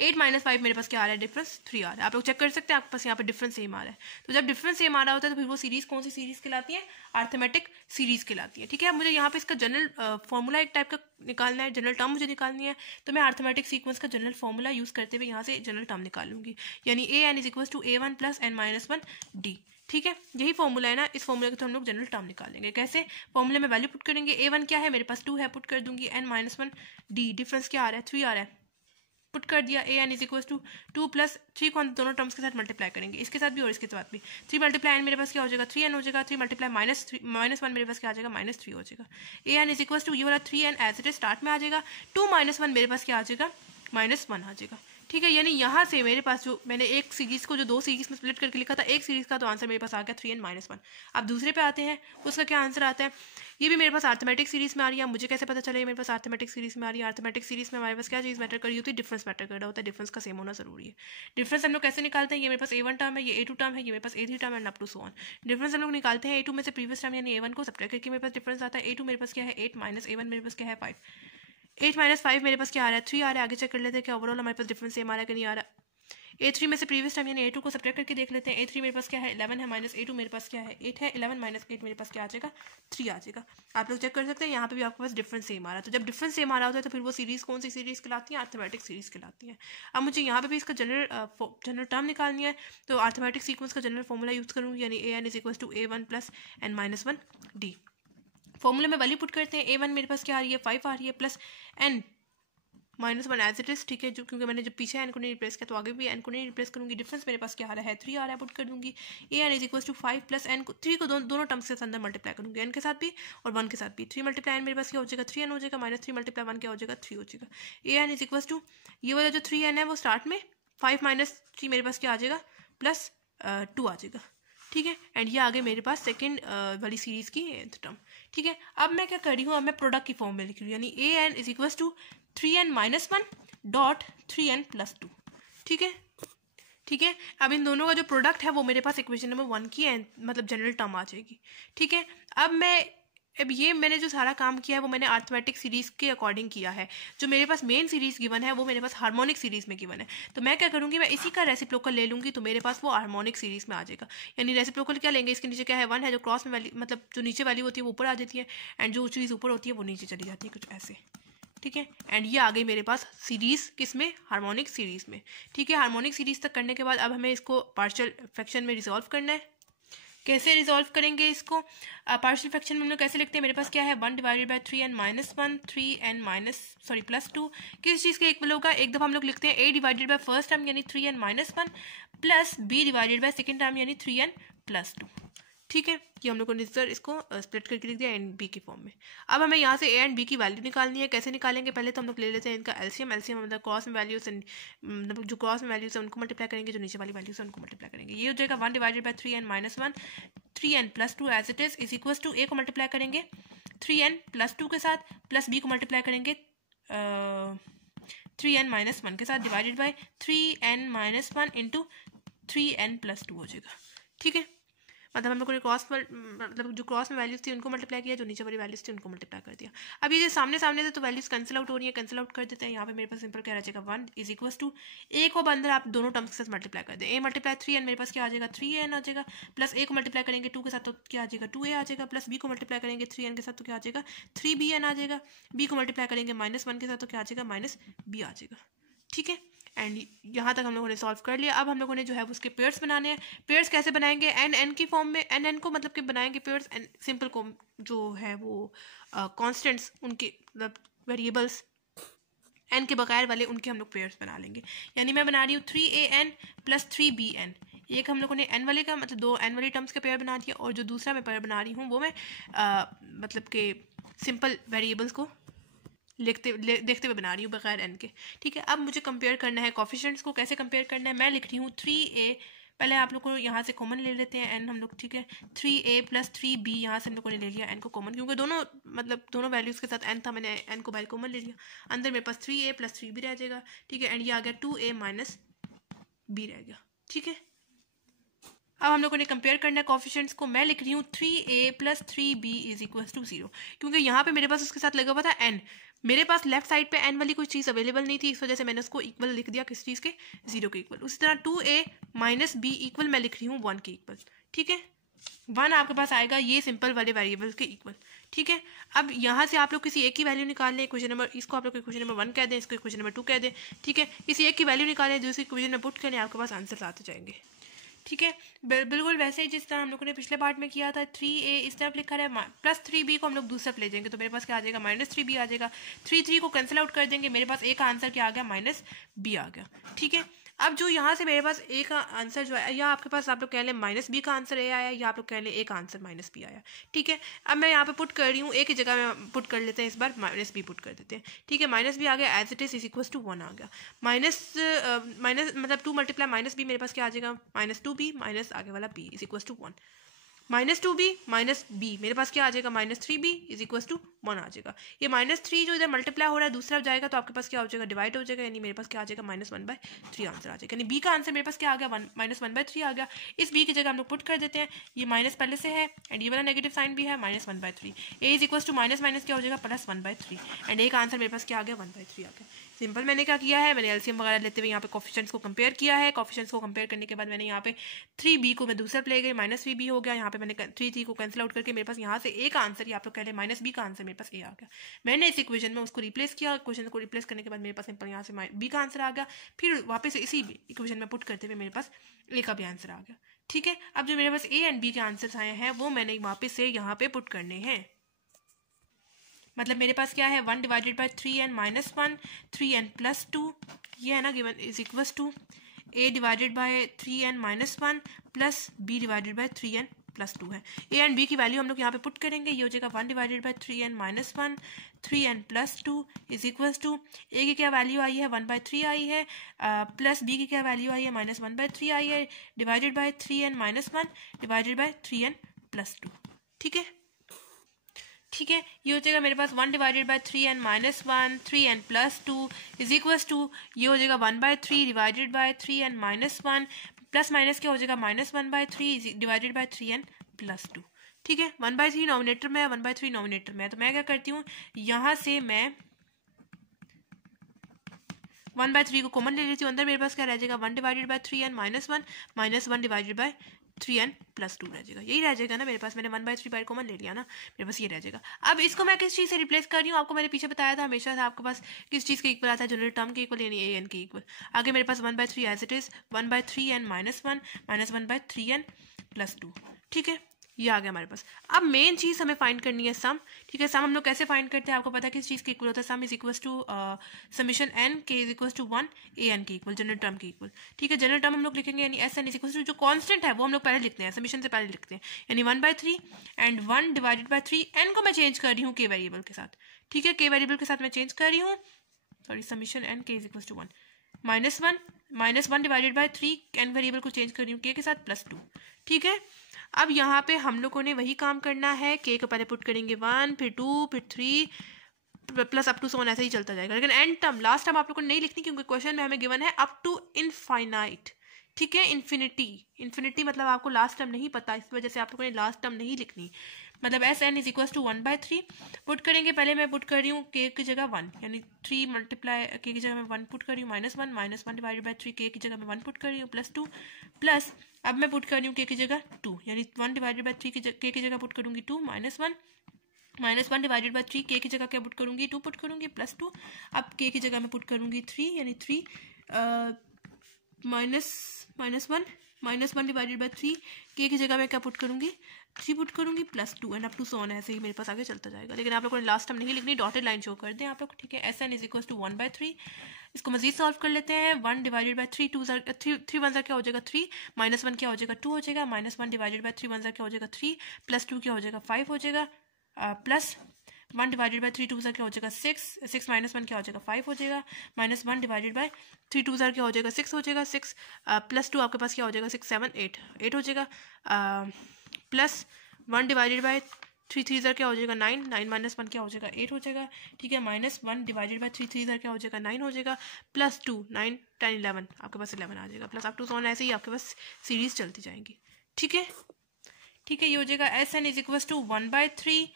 8 माइनस 5 मेरे पास क्या आ रहा है, डिफरेंस 3 आ रहा है। आप लोग चेक कर सकते हैं, आपके पास यहाँ पे डिफरेंस सेम आ रहा है। तो जब डिफरेंस सेम आ रहा होता है तो फिर वो सीरीज कौन सी सीरीज कहलाती है, अर्थमेटिक सीरीज कहलाती है। ठीक है, अब मुझे यहाँ पे इसका जनरल फॉर्मूला एक टाइप का निकालना है, जनरल टर्म मुझे निकालनी है, तो मैं अर्थमेटिक सीक्वेंस का जनरल फॉर्मूला यूज करते हुए यहाँ से जनरल टर्म निकालूंगी, यानी an is equal to a1 plus n minus 1 d। ठीक है, यही फॉर्मूला है ना, इस फॉर्मूले के तो हम लोग जनरल टर्म निकालेंगे। कैसे, फॉर्मूले में वैल्यू पुट करेंगे, a1 क्या है मेरे पास 2 है, पुट कर दूंगी, n माइनस 1 d, डिफरेंस क्या आ रहा है 3 आ रहा है, पुट कर दिया, an is equal to 2 plus 3 को दोनों टर्म्स के साथ मल्टीप्लाई करेंगे, इसके साथ भी और इसके साथ भी। 3 मल्टीप्लाई n मेरे पास क्या हो जाएगा 3n हो जाएगा, 3 मल्टीप्लाई माइनस 1 मेरे पास क्या आ जाएगा -3 हो जाएगा। an इज इक्वल टू ये वाला 3n as it is start में आ जाएगा, 2 माइनस 1 मेरे पास क्या आ जाएगा -1 आ जाएगा। ठीक है, यानी यहाँ से मेरे पास जो मैंने एक सीरीज को जो दो सीरीज में स्प्लिट करके लिखा था एक सीरीज का, तो आंसर मेरे पास आ गया 3n माइनस 1। अब दूसरे पे आते हैं, उसका क्या आंसर आता है, ये भी मेरे पास अर्थमेटिक सीरीज में आ रही है। मुझे कैसे पता चले मेरे पास अर्थमेटिक सीरीज में आ रही है, अर्थमेटिक सीरीज में हमारे पास क्या चीज़ मैटर कर रही होती है, डिफरेंस मैटर कर रहा होता है, डिफरेंस का सेम होना जरूरी है। डिफरेंस हम लोग कैसे निकालते हैं, ये मेरे पास a1 टर्म है, ये a2 टर्म है, ये मेरे पास a3 टर्म है, up to so on. Difference हम लोग निकालते हैं a2 में से प्रीवियस टर्म यानी a1 को सब्ट्रैक्ट करके मेरे पास डिफरेंस आता है। a2 मेरे पास क्या है 8 माइनस a1 मेरे पास क्या है 5, 8 माइनस 5 मेरे पास क्या आ रहा है 3 आ रहा है। आगे चेक कर लेते हैं क्या ओवरऑल हमारे पास डिफरेंस सेम आ रहा है कि नहीं आ रहा। a3 में से प्रीवियस टाइम यानी a2 को सब्ट्रैक्ट करके देख लेते हैं। a3 मेरे पास क्या है 11 है, माइनस a2 मेरे पास क्या है 8 है, 11 माइनस 8 मेरे पास क्या आ जाएगा 3 आ जाएगा। आप लोग चेक कर सकते हैं, यहाँ पे भी आपके पास डिफरेंस सेम आ रहा है। तो जब डिफरेंस सेम आ रहा होता है तो फिर वो सीरीज कौन सी सीरीज कहलाती है, अर्थमेटिक सीरीज कहलाती है। अब मुझे यहाँ पे भी इसका जनरल टर्म निकालनी है, तो अर्थमेटिक सीक्वेंस का जनरल फॉर्मूला यूज करूँगी, यानी an is equal to a1 plus n minus 1 d। फॉर्मूले में वैल्यू पुट करते हैं, a1 मेरे पास क्या आ रही है 5 आ रही है, plus n minus 1 as it is. ठीक है, जो क्योंकि मैंने जब पीछे n को नहीं रिप्लेस किया तो आगे भी n को नहीं रिप्लेस करूंगी। डिफरेंस मेरे पास क्या आ रहा है 3 आ रहा है, पुट कर दूंगी, an is equal to 5 plus n को 3 को दोनों टर्म्स के अंदर मल्टीप्लाई करूंगी, n के साथ भी और 1 के साथ भी। 3 मल्टीप्लाई n मेरे पास क्या हो जाएगा 3n हो जाएगा, माइनस 3 मल्टीप्लाई 1 क्या हो जाएगा 3 हो जाएगा। an इज इक्वल टू ये वाला जो 3n है वो स्टार्ट में 5 माइनस 3 मेरे पास क्या आ जाएगा प्लस 2 आ जाएगा। ठीक है, एंड ये आगे मेरे पास सेकंड वाली सीरीज की nth टर्म। ठीक है, अब मैं क्या कर रही हूँ, अब मैं प्रोडक्ट की फॉर्म में लिख रही हूँ, यानी an is equal to 3n minus 1 dot 3n plus 2। ठीक है, ठीक है, अब इन दोनों का जो प्रोडक्ट है वो मेरे पास इक्वेशन नंबर 1 की मतलब जनरल टर्म आ जाएगी। ठीक है, अब ये मैंने जो सारा काम किया है वो मैंने अर्थमेटिक सीरीज के अकॉर्डिंग किया है। जो मेरे पास मेन सीरीज गिवन है वो मेरे पास हार्मोनिक सीरीज में गिवन है, तो मैं क्या करूँगी, मैं इसी का रेसिप्रोकल ले लूँगी, तो मेरे पास वो हार्मोनिक सीरीज में आ जाएगा। यानी रेसिप्रोकल क्या लेंगे, इसके नीचे क्या है 1 है, जो क्रॉस में वैल्यू मतलब जो नीचे वैल्यू होती है वो ऊपर आ जाती है, एंड जो चीज़ ऊपर होती है वो नीचे चली जाती है, कुछ ऐसे। ठीक है, एंड ये आ गई मेरे पास सीरीज किसमें, हार्मोनिक सीरीज में। ठीक है, हार्मोनिक सीरीज तक करने के बाद अब हमें इसको पार्शियल फ्रैक्शन में रिजॉल्व करना है। कैसे रिजॉल्व करेंगे इसको, पार्शियल फ्रैक्शन में हम लोग कैसे लिखते हैं, मेरे पास क्या है 1 divided by 3n minus 1 3n minus plus 2। किस चीज़ के इक्वल होगा, एक दफ़ा हम लोग लिखते हैं a divided by first term यानी 3n minus 1 plus b divided by second term यानी 3n प्लस 2। ठीक है, ये हम लोग ने इसको स्प्लिट करके लिख दिया एंड बी की फॉर्म में। अब हमें यहाँ से ए एंड बी की वैल्यू निकालनी है। कैसे निकालेंगे, पहले तो हम लोग ले लेते हैं इनका एलसीएम। एलसीएम मतलब क्रॉस में वैल्यू से मतलब जो क्रॉस में वैल्यू है उनको मल्टीप्लाई करेंगे, जो नीचे वाली वैल्यू है उनको मल्टीप्लाई करेंगे। ये हो जाएगा 1 divided by 3n minus 1 3n plus 2 as it is equals to ए को मल्टीप्लाई करेंगे 3n प्लस 2 के साथ, प्लस बी को मल्टीप्लाई करेंगे 3n माइनस 1 के साथ, divided by 3n minus 1 into 3n plus 2 हो जाएगा। ठीक है, मतलब हम लोगों ने क्रॉस मतलब जो क्रॉस में वैल्यूज थी उनको मल्टीप्लाई किया, जो नीचे वाली वैल्यूज थी उनको मल्टीप्लाई कर दिया। अब ये जो सामने सामने थे तो वैल्यूज कैंसिल आउट हो रही है, कैंसिल आउट कर देते हैं। यहाँ पे मेरे पास सिंपल क्या रह जाएगा 1 इज इक्वल टू ए को अंदर आप दोनों टर्म्स के साथ मल्टीप्लाई कर दें, ए मल्टीप्लाई 3n मेरे पास क्या आ जाएगा 3n आ जाएगा, प्लस ए को मल्टीप्लाई करेंगे 2 के साथ तो क्या आ जाएगा 2a आ जाएगा, प्लस बी को मल्टीप्लाई करेंगे 3n के साथ तो क्या आ जाएगा 3bn आ जाएगा, बी को मल्टीप्लाई करेंगे -1 के साथ तो क्या आ जाएगा -b आ जाएगा। ठीक है, एंड यहाँ तक हम लोगों ने सॉल्व कर लिया। अब हम लोगों ने जो है उसके पेयर्स बनाने हैं। पेयर्स कैसे बनाएंगे, एन की फॉर्म में, एन को मतलब कि बनाएंगे पेयर्स, एन सिंपल को जो है वो कांस्टेंट्स उनके मतलब वेरिएबल्स एन के बगैर वाले उनके हम लोग पेयर्स बना लेंगे। यानी मैं बना रही हूँ 3an प्लस 3bn, एक हम लोगों ने एन वाले का मतलब 2 एन वाली टर्म्स के पेयर बना दिया, और जो दूसरा मैं पेयर बना रही हूँ वो मैं मतलब कि सिंपल वेरिएबल्स को देखते हुए बना रही हूँ बगैर एन के। ठीक है, अब मुझे कंपेयर करना है कोफिशिएंट्स को। कैसे कंपेयर करना है, मैं लिख रही हूँ 3a, पहले आप लोग को यहाँ से कॉमन ले लेते हैं एन हम लोग। ठीक है, 3a प्लस 3b यहाँ से हम लोगों ने ले लिया एन को कॉमन, क्योंकि दोनों वैल्यूज़ के साथ एन था, मैंने एन को बाय कॉमन ले लिया। अंदर मेरे पास 3a प्लस 3b रह जाएगा। ठीक है, एंड ये आ गया 2a माइनस b रह गया। ठीक है, अब हम लोगों ने कंपेयर करना है कोफिशिएंट्स को। मैं लिख रही हूँ 3a + 3b = 0, क्योंकि यहाँ पे मेरे पास उसके साथ लगा हुआ था n। मेरे पास लेफ्ट साइड पे n वाली कोई चीज़ अवेलेबल नहीं थी, इस वजह से मैंने उसको इक्वल लिख दिया, किस चीज़ के, 0 के इक्वल। उसी तरह 2a - b इक्वल मैं लिख रही हूँ 1 के इक्वल। ठीक है, 1 आपके पास आएगा ये सिंपल वाले वेरिएबल के इक्वल। ठीक है, अब यहाँ से आप लोग किसी एक की वैल्यू निकाल लें। क्वेश्चन नंबर, इसको आप लोग क्वेश्चन नंबर 1 कह दें, इसको क्वेश्चन नंबर 2 कह दें। ठीक है, किसी एक की वैल्यू निकालें, दूसरी क्वेश्चन में पुट करें, आपके पास आंसर आते जाएंगे। ठीक है, बिल्कुल वैसे ही जिस तरह हम लोगों ने पिछले पार्ट में किया था। 3a इस तरफ लिखा है, प्लस 3b को हम लोग दूसरी तरफ ले जाएंगे, तो मेरे पास क्या आ जाएगा, -3b आ जाएगा। 3 को कैंसिल आउट कर देंगे, मेरे पास a का आंसर क्या आ गया, -b आ गया। ठीक है, अब जो यहाँ से मेरे पास a का आंसर जो है, या आपके पास आप लोग कह लें -b का आंसर a आया, या आप लोग कह लें a का आंसर -b आया। ठीक है, अब मैं यहाँ पे पुट कर रही हूँ, a की जगह में पुट कर लेते हैं, इस बार -b पुट कर देते हैं। ठीक है, -b आ गया, एज इट इज = 1 आ गया। मतलब 2 × -b मेरे पास क्या आ जाएगा, -2b माइनस आगे वाला b = 1। -2b - b मेरे पास क्या आ जाएगा, -3b = 1 आ जाएगा। ये -3 जो इधर मल्टीप्लाई हो रहा है दूसरा जाएगा, तो आपके पास क्या हो जाएगा, डिवाइड हो जाएगा, यानी मेरे पास क्या आ जाएगा, -1/3 आंसर आ जाएगा। यानी b का आंसर मेरे पास क्या आ गया, -1/3 आ गया। इस b की जगह हम लोग पुट कर देते हैं, ये माइनस पहले से है एंड ये वाला नेगेटिव साइन भी है, -1/3। a = माइनस क्या हो जाएगा, +1/3, एंड a का आंसर मेरे पास क्या आ गया, 1/3 आ गया। सिंपल मैंने क्या किया है, मैंने एलसीएम वगैरह लेते हुए यहाँ पे कोफिशिएंट्स को कंपेयर किया है। कोफिशिएंट्स को कंपेयर करने के बाद मैंने यहाँ पे 3b को मैं दूसरा ले गई, -3b हो गया। यहाँ पे मैंने 3 को कैंसिल आउट करके मेरे पास यहाँ से a का आंसर, आप लोग कह रहे -b का आंसर, मेरे पास a आ गया। मैंने इस इक्वेशन में उसको रिप्लेस किया, क्वेश्चन को रिप्लेस करने के बाद मेरे पास सिंपल यहाँ से b का आंसर आ गया। फिर वापस इसी इक्वेशन में पुट करते हुए मेरे पास a का भी आंसर आ गया। ठीक है, अब जो मेरे पास a एंड b के आंसर्स आए हैं वो मैंने वापस से यहाँ पे पुट करने हैं। मतलब मेरे पास क्या है, 1 / 3n - 1 3n + 2, ये है ना given, = a / 3n - 1 plus b / 3n + 2 है। a एंड b की वैल्यू हम लोग यहाँ पे पुट करेंगे, ये हो जाएगा 1 / 3n - 1 3n + 2 = a की क्या वैल्यू आई है, 1/3 आई है, प्लस b की क्या वैल्यू आई है, -1/3 आई है, divided by 3n - 1 divided by 3n + 2। ठीक है, ठीक है, ये हो जाएगा मेरे पास 1 / 3n - 1 3n + 2 = ये हो जाएगा 1/3 divided by 3n - 1 plus minus क्या हो जाएगा, -1/3 डिवाइडेड बाय 3n + 2। ठीक है, 1/3 नॉमिनेटर में है, 1/3 नॉमिनेटर में है, तो मैं क्या करती हूँ, यहाँ से मैं 1/3 को कॉमन ले लेती हूँ। अंदर मेरे पास क्या रह जाएगा, 1 / 3n - 1 -1 डिवाइडेड बाय 3n + 2 रह जाएगा। यही रह जाएगा ना मेरे पास, मैंने 1/3 बाहर कॉमन ले लिया ना, मेरे पास ये रह जाएगा। अब इसको मैं किस चीज़ से रिप्लेस कर रही हूँ, आपको मैंने पीछे बताया था, हमेशा से आपके पास किस चीज़ के इक्वल आता है, जनरल टर्म के इक्वल, यानी a n के इक्वल। आगे मेरे पास 1/3 as it is 1/3n - 1 -1/3n + 2। ठीक है, ये आ गया हमारे पास। अब मेन चीज़ हमें फाइंड करनी है सम। ठीक है, सम हम लोग कैसे फाइंड करते हैं, आपको पता है किस चीज़ के इक्वल होता है, सम = summation n k = 1 a n के इक्वल, जनरल टर्म के इक्वल। ठीक है, जनरल टर्म हम लोग लिखेंगे, यानी SN = जो कांस्टेंट है वो हम लोग पहले लिखते हैं, समीशन से पहले लिखते हैं, यानी 1/3 एंड 1 डिवाइडेड बाय 3, n को मैं चेंज कर रही हूँ k वेरिएबल के साथ। ठीक है, k वेरिएबल के साथ मैं चेंज कर रही हूँ, sorry, summation n k = 1 -1 divided by 3, n variable को चेंज कर रही हूँ k के साथ +2। ठीक है, अब यहाँ पे हम लोगों ने वही काम करना है, k को पहले पुट करेंगे 1, फिर 2, फिर 3 plus up to so on, ऐसे ही चलता जाएगा। लेकिन एंड टर्म, लास्ट टर्म आप लोगों ने नहीं लिखनी, क्योंकि क्वेश्चन में हमें गिवन है अप टू इनफाइनाइट। ठीक है, इन्फिनिटी मतलब आपको लास्ट टर्म नहीं पता, इस वजह से आप लोगों ने लास्ट टर्म नहीं लिखनी। मतलब SN = 1/3 पुट करेंगे, पहले मैं पुट कर रही हूँ k की जगह 1, यानी 3 मल्टीप्लाई k की जगह मैं 1 पुट कर रही हूँ, -1 डिवाइडेड बाय 3, k की जगह मैं 1 पुट कर रही हूँ, +2 प्लस अब मैं पुट कर रही हूँ k की जगह 2, यानी 1 डिवाइडेड बाय 3 k की जगह पुट करूँगी 2 -1 डिवाइडेड बाय 3, k की जगह क्या पुट करूँगी, 2 पुट करूँगी, +2। अब k की जगह मैं पुट करूँगी 3, यानी 3 -1 डिवाइडेड बाय 3, k की जगह मैं क्या पुट करूँगी, 3 पुट करूँगी, +2 and up to so on, ऐसे ही मेरे पास आगे चलता जाएगा। लेकिन आप लोगों ने लास्ट टाइम नहीं लिखनी, डॉटेड लाइन शो कर दें आप लोग। ठीक है, SN = 1/3। इसको मजीद सॉल्व कर लेते हैं, 1 डिवाइडेड बाय 3, 3 1 क्या हो जाएगा 3, -1 क्या हो जाएगा 2 हो जाएगा, -1 डिवाइडेड बाय 3 1 क्या हो जाएगा 3, +2 क्या हो जाएगा 5 हो जाएगा, प्लस 1 डिवाइडेड बाय 3 2 क्या हो जाएगा 6 -1 क्या हो जाएगा 5 हो जाएगा, -1 डिवाइडेड बाय 3 2 क्या हो जाएगा 6 हो जाएगा, 6 +2 आपके पास क्या हो जाएगा 6 7 8 हो जाएगा, प्लस 1 डिवाइडेड बाय 3 3 क्या हो जाएगा 9 -1 क्या हो जाएगा 8 हो जाएगा। ठीक है, -1 डिवाइडेड बाय 3 3 क्या हो जाएगा 9 हो जाएगा, +2 9 10 11 आपके पास 11 आ जाएगा, plus up to so on, ऐसे ही आपके पास सीरीज चलती जाएंगी। ठीक है, ठीक है, ये हो जाएगा S N is equal to 1/3।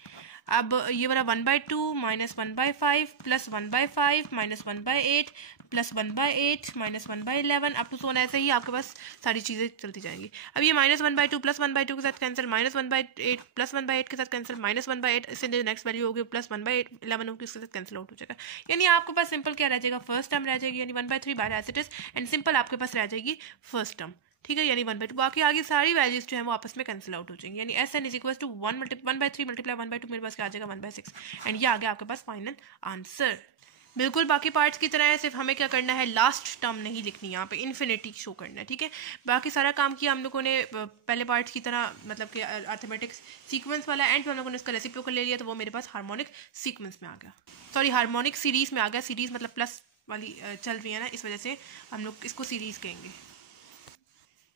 अब ये वाला 1/2 minus 1/5 plus 1/5 minus 1/8 plus 1/8 minus 1/11 up to so on, ऐसे ही आपके पास सारी चीज़ें चलती जाएंगी। अब ये -1/2 प्लस 1/2 के साथ कैंसिल, माइनस 1/8 प्लस 1/8 के साथ कैंसिल, माइनस 1/8 इससे नेक्स्ट वैल्यू होगी प्लस 1/11 होगी, उसके साथ कैंसिल आउट हो जाएगा। यानी आपके पास सिंपल क्या रह जाएगा, फर्स्ट टर्म रह जाएगी, यानी 1/3 by as it is, and simple आपके पास रह जाएगी फर्स्ट टर्म। ठीक है, यानी 1/2, बाकी आगे सारी वैल्यूज जो है वो आपस में कैंसिल आउट हो जाएंगी। यानी S N is equal to 1/3 multiply 1/2 मेरे पास क्या आ जाएगा 1/6, एंड ये आ गया आपके पास फाइनल आंसर। बिल्कुल बाकी पार्ट्स की तरह है, सिर्फ हमें क्या करना है, लास्ट टर्म नहीं लिखनी, यहाँ पे इन्फिनिटी शो करना है। ठीक है, बाकी सारा काम किया हम लोगों ने पहले पार्ट्स की तरह, मतलब कि अर्थमेटिक सीक्वेंस वाला, एंड हम लोगों ने इसका रेसिप्रोकल ले लिया, तो वो मेरे पास हार्मोनिक सीक्वेंस में आ गया, सॉरी हार्मोनिक सीरीज में आ गया। सीरीज मतलब प्लस वाली चल रही है ना, इस वजह से हम लोग इसको सीरीज कहेंगे।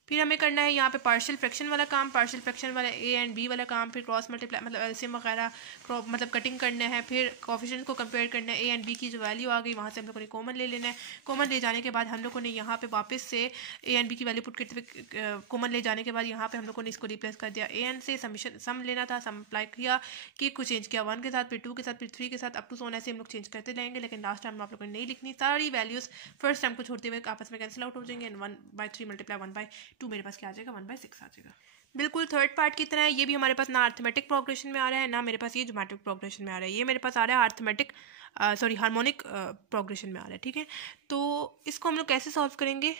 फिर हमें करना है यहाँ पे पार्शियल फ्रैक्शन वाला काम, पार्शियल फ्रैक्शन वाला ए एंड बी वाला काम, फिर क्रॉस मल्टीप्लाई मतलब एलसीएम वगैरह मतलब कटिंग करना है, फिर कोफिशिएंट को कंपेयर करना है, ए एंड बी की जो वैल्यू आ गई वहाँ से हम लोगों ने कॉमन ले लेना है। कॉमन ले जाने के बाद हम लोगों ने यहाँ पे वापस से ए एंड बी की वैल्यू पुट करते हुए कॉमन ले जाने के बाद यहाँ पे हम लोगों ने इसको रिप्लेस कर दिया, ए एन से सम लेना था, सम अप्लाई किया, कि को चेंज किया 1 के साथ, फिर 2 के साथ, फिर 3 के साथ, अप टू सो ऑन, ऐसे हम लोग चेंज करते रहेंगे। लेकिन लास्ट टाइम आप लोगों ने नहीं लिखनी, सारी वैल्यूज फर्स्ट टाइम को छोड़ते हुए आपस में कैंसिल आउट हो जाएंगे, एंड 1/3 मल्टीप्लाई 1/2 मेरे पास क्या आ जाएगा 1/6 आ जाएगा। बिल्कुल थर्ड पार्ट की तरह है, ये भी हमारे पास ना अर्थमेटिक प्रोग्रेशन में आ रहा है, ना मेरे पास ये ज्योमेट्रिक प्रोग्रेशन में आ रहा है, ये मेरे पास आ रहा है अर्थमेटिक हार्मोनिक प्रोग्रेशन में आ रहा है। ठीक है, तो इसको हम लोग कैसे सॉल्व करेंगे,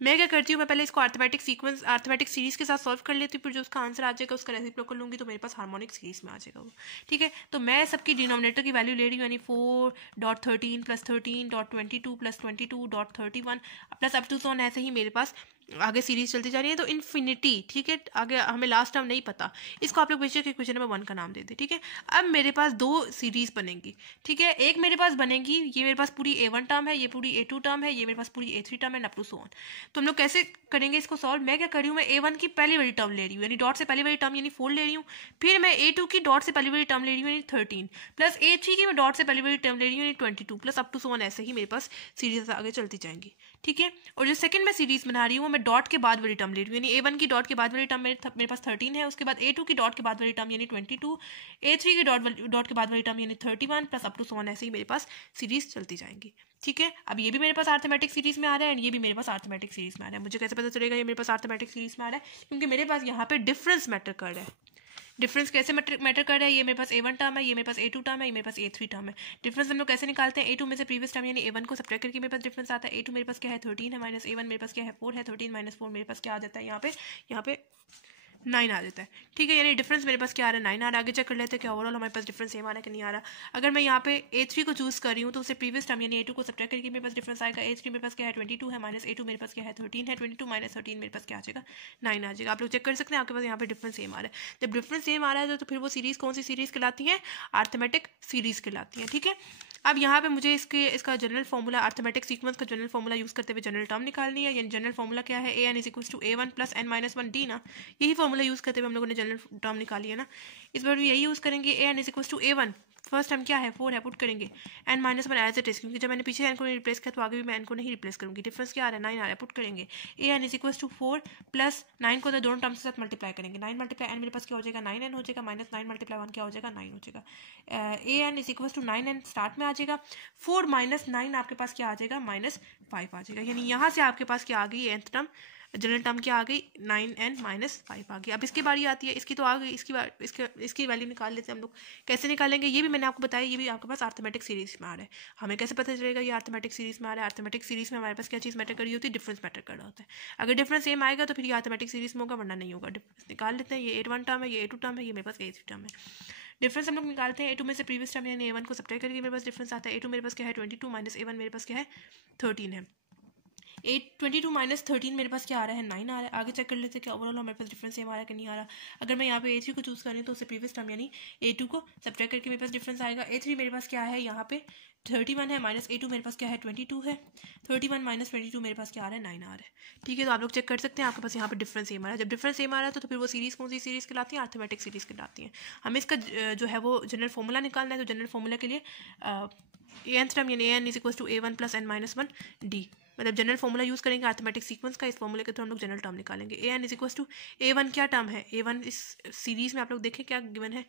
मैं क्या करती हूँ, मैं पहले इसको अर्थमेटिक सीरीज के साथ सॉल्व कर लेती हूँ, फिर जो उसका आंसर आ जाएगा उसका रेसिप्रोकल लूँगी तो मेरे पास हार्मोनिक सीरीज में आ जाएगा वो। ठीक है, तो मैं सबकी डिनोमिनेटर की वैल्यू ले रही हूँ, यानी 4.13 plus 13.22 plus 22.31 plus up to so on, ऐसे ही मेरे पास आगे सीरीज चलती जा रही है, तो इन्फिनिटी। ठीक है, आगे हमें लास्ट टर्म नहीं पता, इसको आप लोग बेशक इक्वेशन नंबर 1 का नाम दे दें। ठीक है, अब मेरे पास 2 सीरीज बनेंगी। ठीक है, एक मेरे पास बनेगी, ये मेरे पास पूरी A1 टर्म है, ये पूरी A2 टर्म है, ये मेरे पास पूरी A3 टर्म है, अप टू सो ऑन। तो हम लोग कैसे करेंगे इसको सॉल्व, मैं क्या कर रही हूँ, मैं A1 की पहली वाली टर्म ले रही हूँ, यानी डॉट से पहली वाली टर्म यानी 4 ले रही हूँ, फिर मैं A2 की डॉट से पहली वाली टर्म ले रही हूँ यानी 13, प्लस A3 की मैं डॉट से पहली वाली टर्म ले रही हूँ यानी 22, plus up to so on, ऐसे ही मेरे पास सीरीज आगे चलती जाएंगी। ठीक है, और जो सेकंड में सीरीज बना रही हूँ मैं डॉट के बाद वाली टर्म ले रही हूँ, यानी A1 की डॉट के बाद वाली टर्म मेरे पास 13 है, उसके बाद A2 की डॉट के बाद वाली टर्म यानी 22, A3 की डॉट के बाद वाली टर्म यानी 31, plus up to so on, ऐसे ही मेरे पास सीरीज चलती जाएंगी। ठीक है, अब ये भी मेरे पास अर्थमेटिक सीरीज में आ रहा है, एंड ये भी मेरे पास अर्थमेटिक सीरीज में आ रहा है। मुझे कैसे पता चलेगा ये मेरे पास अर्थमेटिक सीरीज में आ रहा है, क्योंकि मेरे पास यहाँ पे डिफरेंस मैटर कर रहा है। डिफरेंस कैसे मैटर कर रहा है, ये मेरे पास A1 टर्म है, ये मेरे पास A2 टर्म है, ये मेरे पास A3 टर्म है। डिफरेंस हम लोग कैसे निकालते हैं, A2 में से प्रीवियस टर्म यानी A1 को सब्ट्रैक्ट करके मेरे पास डिफरेंस आता है। A2 मेरे पास क्या है 13 है, माइनस A1 मेरे पास क्या है 4 है, 13 माइनस 4 मेरे पास क्या आ जाता है यहाँ पे 9 आ जाता है। ठीक है, यानी डिफरेंस मेरे पास क्या आ रहा है 9 आ रहा है। आगे चेक कर लेते हैं क्या ओवरऑल हमारे पास डिफरेंस सेम आ रहा है कि नहीं आ रहा। अगर मैं यहाँ पे A3 को चूज कर रही हूँ तो उससे प्रीवियस टर्म यानी A2 को सब्ट्रैक्ट करके मेरे पास डिफरेंस आएगा। A3 मेरे पास क्या है 22 है, माइनस A2 मेरे पास क्या है 13 है, 22 माइनस 13 मेरे पास क्या आ जाएगा 9 आ जाएगा। आप लोग चेक कर सकते हैं आपके पास यहाँ पे डिफरेंस सेम आ रहा है। जब डिफरेंस सेम आ रहा है तो फिर वो सीरीज कौन सी सीरीज कहलाती है, अर्थमेटिक सीरीज कहलाती है। ठीक है, अब यहाँ पे मुझे इसका जनरल फॉर्मूला अर्थमेटिक सीक्वेंस का जनरल फॉर्मूला यूज करते हुए जनरल टर्म निकालनी है। यानी जनरल फॉर्मूला क्या है, an is equal to A1 plus n-1 d ना, यही फॉर्मूला यूज करते हुए हम लोगों ने जनरल टर्म निकाली है ना। इस बार भी यही यूज करेंगे। an is equal to A1 first time क्या है 4 है, पुट करेंगे n-1 एज इट इज, क्योंकि जब मैंने पीछे n को रिप्लेस किया तो आगे भी मैं n को नहीं रिप्लेस करूंगी। डिफरेंस क्या आ रहा है 9 आ रहा है, पुट करेंगे an is equal to 4 plus 9 को दोनों टर्म्स के साथ मल्टीप्लाई करेंगे। 9 मल्टीप्लाई n मेरे पास क्या हो जाएगा 9n हो जाएगा, माइनस 9 मल्टीप्लाई 1 क्या हो जाएगा 9 हो जाएगा। an is equal to 9n start में आ जाएगा, 4 माइनस 9 आपके पास क्या आ जाएगा -5 आ जाएगा। यानी यहाँ से आपके पास क्या आ गई nth टर्म, जनरल टर्म क्या आ गई 9n-5 आ गई। अब इसकी बारी आती है, इसकी तो आ गई, इसकी वैल्यू निकाल लेते हैं हम लोग। कैसे निकालेंगे ये भी मैंने आपको बताया, ये भी आपके पास अर्थमेटिक सीरीज में आ रहा है। हमें कैसे पता चलेगा ये अर्थमेटिक सीरीज में आ रहा है, अर्थमेटिक सीरीज में हमारे पास क्या चीज़ मैटर कर रही होती है, डिफरेंस मैटर कर रहा होता है। अगर डिफरेंस सेम आएगा तो फिर ये अर्थमेटिक सीरीज में होगा, वरना नहीं होगा। डिफरेंस निकाल लेते हैं, ये A1 टर्म है, ये A2 टर्म है, ये मेरे पास A3 टर्म है। डिफरेंस हम लोग निकालते हैं A2 में से प्रीवियस टर्म यानी A1 को सब्ट्रैक्ट करके मेरे पास डिफरेंस आता है। A2 मेरे पास क्या है 22 माइनस A1 मेरे पास क्या है 13 है। 22 माइनस 13 मेरे पास क्या आ रहा है 9 आ रहा है। आगे चेक कर लेते हैं क्या ओवरऑल हमारे पास डिफरेंस सेम आ रहा है कि नहीं आ रहा। अगर मैं यहाँ पे A3 को चूज करूँ तो उससे प्रीवियस टर्म यानी A2 को सब्ट्रैक्ट करके मेरे पास डिफरेंस आएगा। A3 मेरे पास क्या है यहाँ पे 31 है, माइनस A2 मेरे पास क्या है 22 है, 31 माइनस 22 मेरे पास क्या आ रहा है 9 आ रहा है। ठीक है, तो आप लोग चेक कर सकते हैं आपके पास यहाँ पे डिफरेंस सेम आ रहा है। जब डिफरेंस सेम आ रहा है तो फिर वो सीरीज कौन सी सीरीज कहलाती है, अर्थमेटिक सीरीज कहलाती है। हमें इसका जो है वो जनरल फॉर्मूला निकालना है। तो जनरल फॉर्मूला के लिए nth टर्म यानी an is equal to A1 plus n-1 d मतलब जनरल फॉर्मूला यूज़ करेंगे अर्थमेटिक सीक्वेंस का, इस फॉर्मूले के थ्रू हम लोग जनरल टर्म निकालेंगे। A N is equal to A1 क्या टर्म है, A1 इस सीरीज में आप लोग देखें क्या गिवन है,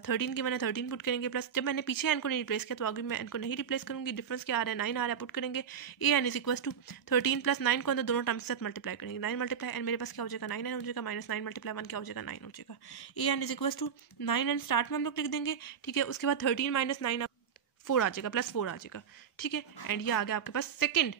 13 गिवन है, 13 पुट करेंगे, प्लस जब मैंने पीछे एन को नहीं रिप्लेस किया तो आगे मैं एन को नहीं रिप्लेस करूँगी, डिफरेंस क्या आ रहा है 9 आ रहा है, पुट करेंगे। A N is equal to 13 plus 9 को अंदर दोनों टर्म्स के साथ मल्टीप्लाई करेंगे, 9 मल्टीप्लाई एन मेरे पास क्या हो जाएगा 9 एन हो जाएगा, माइनस 9 मल्टीप्लाई 1 क्या हो जाएगा 9 हो जाएगा। A N is equal to 9 n start में हम लोग लिख देंगे, ठीक है। उसके बाद 13 माइनस 9 4 आ जाएगा, प्लस 4 आ जाएगा, ठीक है। एंड ये आ गया आपके पास सेकेंड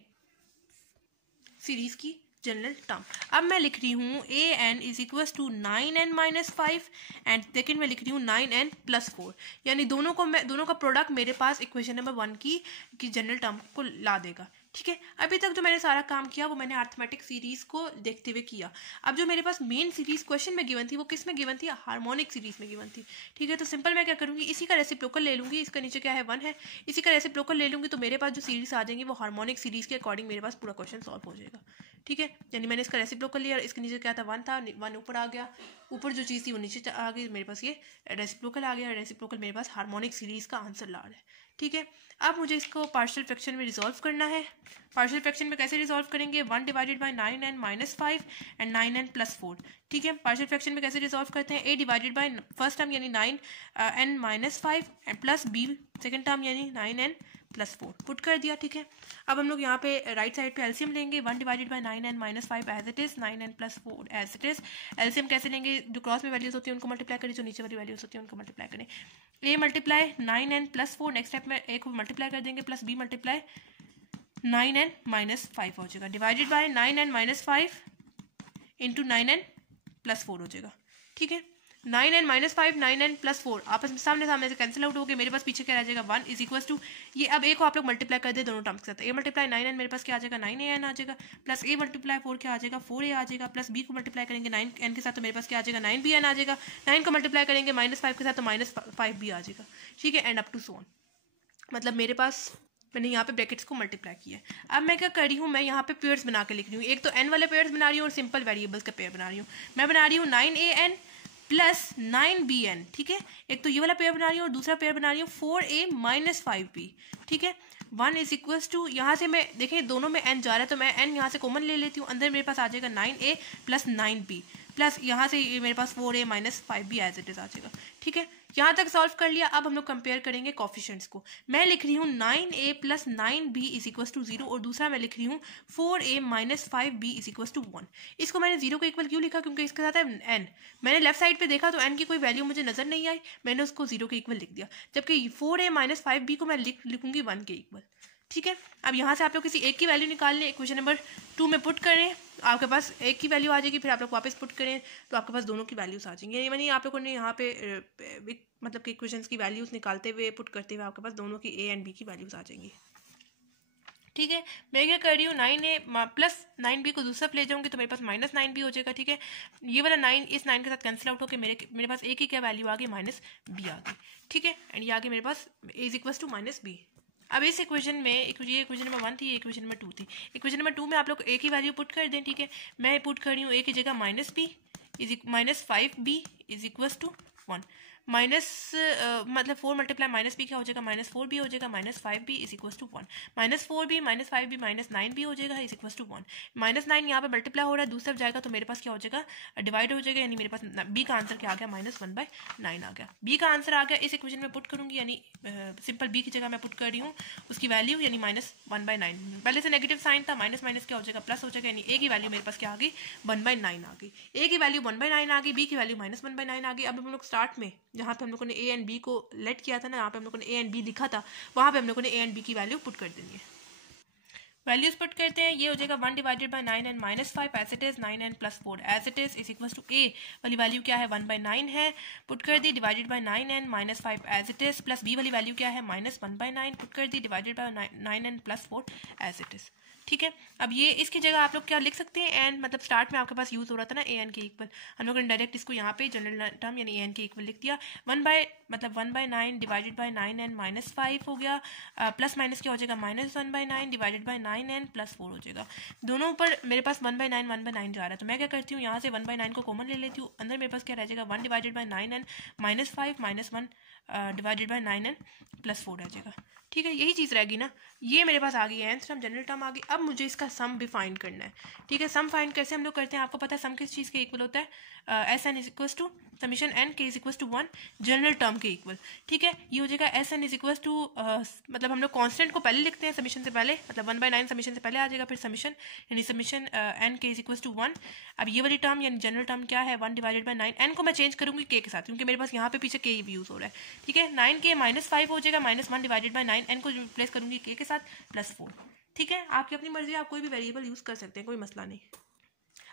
सीरीज की जनरल टर्म। अब मैं लिख रही हूँ A N is equal to 9n minus 5 and second में लिख रही हूँ 9n प्लस 4, यानी दोनों का प्रोडक्ट मेरे पास इक्वेशन नंबर 1 की जनरल टर्म को ला देगा, ठीक है। अभी तक जो मैंने सारा काम किया वो मैंने अर्थमेटिक सीरीज को देखते हुए किया। अब जो मेरे पास मेन सीरीज क्वेश्चन में गिवन थी वो किस में गिवन थी, हार्मोनिक सीरीज में गिवन थी, ठीक है। तो सिंपल मैं क्या करूँगी, इसी का रेसिप्रोकल ले लूँगी, इसका नीचे क्या है 1 है, इसी का रेसिप्रोकल ले लूँगी तो मेरे पास जो सीरीज आ जाएंगी वो हार्मोनिक सीरीज के अकॉर्डिंग मेरे पास पूरा क्वेश्चन सॉल्व हो जाएगा, ठीक है। यानी मैंने इसका रेसिप्रोकल लिया, इसके नीचे क्या था 1 था, 1 ऊपर आ गया, ऊपर जो चीज़ थी वो नीचे आ गई, मेरे पास ये रेसिप्रोकल आ गया, रेसिप्रोकल मेरे पास हार्मोनिक सीरीज का आंसर ला रहा है, ठीक है। अब मुझे इसको पार्शियल फ्रैक्शन में रिजॉल्व करना है। पार्शियल फ्रैक्शन में कैसे रिजॉल्व करेंगे, 1 divided by 9n minus 5 and 9n plus 4, ठीक है। पार्शियल फ्रैक्शन में कैसे रिजॉल्व करते हैं, a divided by first term यानी 9n minus 5 and plus b second term यानी 9n प्लस 4 पुट कर दिया, ठीक है। अब हम लोग यहाँ पे राइट साइड पे एलसीएम लेंगे, 1 divided by 9n minus 5 as it is, 9n plus 4 as it is. LCM कैसे लेंगे, जो क्रॉस में वैल्यूज होती है उनको मल्टीप्लाई करें, जो नीचे वाली वैल्यूज होती है उनको मल्टीप्लाई करें। a multiply 9n plus 4, next step में a को मल्टीप्लाई कर देंगे, plus b multiply 9n minus 5 हो जाएगा, divided by 9n minus 5 into 9n plus 4 हो जाएगा, ठीक है। 9n माइनस 5 9n प्लस 4 आपस में सामने सामने से कैंसिल आउट हो गए, मेरे पास पीछे क्या रह जाएगा 1 इज इक्वल टू ये। अब a को आप लोग मल्टीप्लाई कर दे दोनों टर्म्स के साथ, a मल्टीप्लाई 9n मेरे पास क्या आ जाएगा 9an आ जाएगा, प्लस a मल्टीप्लाई 4 क्या आ जाएगा 4a आ जाएगा, प्लस b को मल्टीप्लाई करेंगे 9n के साथ तो मेरे पास क्या आ जाएगा 9bn आ जाएगा, 9 को मल्टीप्लाई करेंगे माइनस 5 के साथ तो माइनस 5b आ जाएगा, ठीक है। And up to so on, मतलब मेरे पास मैंने यहाँ पे ब्रैकेट्स को मल्टीप्लाई किया है। अब मैं क्या कर रही हूँ, मैं यहाँ पे पेयर्स बना के लिख रही हूँ, एक तो n वाले पेयर्स बना रही हूँ और सिंपल वेरिएबल्स का पेयर बना रही हूँ। मैं बना रही हूँ 9an प्लस 9bn, ठीक है। एक तो ये वाला पेयर बना रही हूँ और दूसरा पेयर बना रही हूँ 4a माइनस 5b, ठीक है। 1 इज इक्वल्स टू, यहाँ से मैं देखें दोनों में n जा रहा है तो मैं n यहाँ से कॉमन ले लेती हूँ, अंदर मेरे पास आ जाएगा 9a प्लस 9b, प्लस यहाँ से मेरे पास 4a minus 5b as it is आ जाएगा, ठीक है। यहाँ तक सॉल्व कर लिया। अब हम लोग कंपेयर करेंगे कॉफिशिएंट्स को। मैं लिख रही हूँ 9a plus 9b is equals to 0 और दूसरा मैं लिख रही हूँ 4a minus 5b is equals to 1। इसको मैंने 0 को इक्वल क्यों लिखा, क्योंकि इसके साथ है n। मैंने लेफ्ट साइड पे देखा तो n की कोई वैल्यू मुझे नजर नहीं आई, मैंने उसको 0 के इक्वल लिख दिया, जबकि 4a माइनस 5b को मैं लिखूंगी 1 के इक्वल, ठीक है। अब यहाँ से आप लोग किसी एक की वैल्यू निकाल लें, इक्वेशन नंबर 2 में पुट करें, आपके पास एक की वैल्यू आ जाएगी, फिर आप लोग वापस पुट करें तो आपके पास दोनों की वैल्यूज आ जाएंगी। यानी आप लोगों ने यहाँ पे मतलब कि इक्वेशंस की वैल्यूज निकालते हुए पुट करते हुए आपके पास दोनों की a एंड b की वैल्यूज आ जाएंगी, ठीक है। मैं क्या कर रही हूँ 9a प्लस 9b को दूसरा ले जाऊंगी तो मेरे पास माइनस 9b हो जाएगा, ठीक है। ये वाला 9 इस 9 के साथ कैंसिल आउट होकर मेरे पास a की क्या वैल्यू आ गई माइनस b आ गई, ठीक है। एंड ये आगे मेरे पास a is equal to minus b। अब इस इक्वेशन में ये इक्वेशन नंबर 1 थी, ये इक्वेशन नंबर 2 थी। इक्वेशन नंबर 2 में आप लोग a की वैल्यू पुट कर दें, ठीक है। मैं पुट कर रही हूँ a की जगह minus b minus 5b is equal to 1, minus मतलब 4 मल्टीप्लाई माइनस b क्या हो जाएगा माइनस 4b हो जाएगा, minus 5b is equal to 1, minus 4b minus 5b minus 9b हो जाएगा इज इक्वल टू 1। माइनस 9 यहाँ पे मल्टीप्लाई हो रहा है, दूसरा जाएगा तो मेरे पास क्या हो जाएगा डिवाइड हो जाएगा, यानी मेरे पास b का आंसर क्या आ गया माइनस 1/9 आ गया। b का आंसर आ गया, इस इक्वेशन में पुट करूंगी, यानी सिंपल b की जगह मैं पुट कर रही हूँ उसकी वैल्यू, यानी माइनस 1/9। पहले से नेगेटिव साइन था, माइनस माइनस क्या हो जाएगा प्लस हो जाएगा, यानी a की वैल्यू मेरे पास क्या आ गई 1/9 आ गई। a की वैल्यू 1/9 आ गई, b की वैल्यू माइनस 1/9 आ गई। अब हम लोग स्टार्ट में जहाँ पे हम लोगों ने a एंड b को लेट किया था ना, यहाँ पे हम लोगों ने a एंड b लिखा था, वहाँ पे हम लोगों ने a एंड b की वैल्यू पुट कर देनी है। वैल्यूज पुट करते हैं, ये हो जाएगा 1 divided by 9n minus 5 as it is, 9n plus 4 as it is equal to a वाली वैल्यू क्या है 1/9 है, पुट कर दी, divided by 9n minus 5 as it is, plus b वाली वैल्यू क्या है माइनस 1/9 पुट कर दी, divided by 9n plus 4 as it is, ठीक है। अब ये इसकी जगह आप लोग क्या लिख सकते हैं एन, मतलब स्टार्ट में आपके पास यूज हो रहा था ना an के इक्वल, हम लोगों ने डायरेक्ट इसको यहाँ पे जनरल टर्म यानी an के इक्वल लिख दिया। 1/9 डिवाइडेड बाई 9n माइनस 5 हो गया, प्लस माइनस क्या हो जाएगा minus 1/9 divided by 9n plus 4 हो जाएगा। दोनों ऊपर मेरे पास 1/9 जा रहा है, तो मैं क्या करती हूँ यहाँ से 1/9 को कॉमन ले लेती हूँ, अंदर मेरे पास क्या रह जाएगा 1 divided by 9n minus 5 minus 1 divided by 9n plus 4 रह जाएगा, ठीक है, यही चीज़ रहेगी ना, ये मेरे पास आ गई है nth टर्म, जनरल टर्म आ गई। अब मुझे इसका सम भी फाइंड करना है। ठीक है, सम फाइंड कैसे हम लोग करते हैं, आपको पता है सम किस चीज़ के इक्वल होता है, S N is equal to summation N के is equal to 1 general term के इक्वल। ठीक है, ये हो जाएगा S N is equal to, मतलब हम लोग कॉन्स्टेंट को पहले लिखते हैं समीशन से पहले, मतलब 1/9 समीशन से पहले आ जाएगा, फिर समीशन यानी समीशन एन के इज इक्वल टू 1। अब ये वाली टर्म यानी जनरल टर्म क्या है, 1/9, एन को मैं चेंज करूंगी के साथ, क्योंकि मेरे पास यहाँ पे पीछे के यूज हो रहा है। ठीक है, 9k -5 हो जाएगा, -1/9, एन को रिप्लेस करूंगी के साथ +4। ठीक है, आपकी अपनी मर्जी, आप कोई भी वेरिएबल यूज कर सकते हैं, कोई मसला नहीं।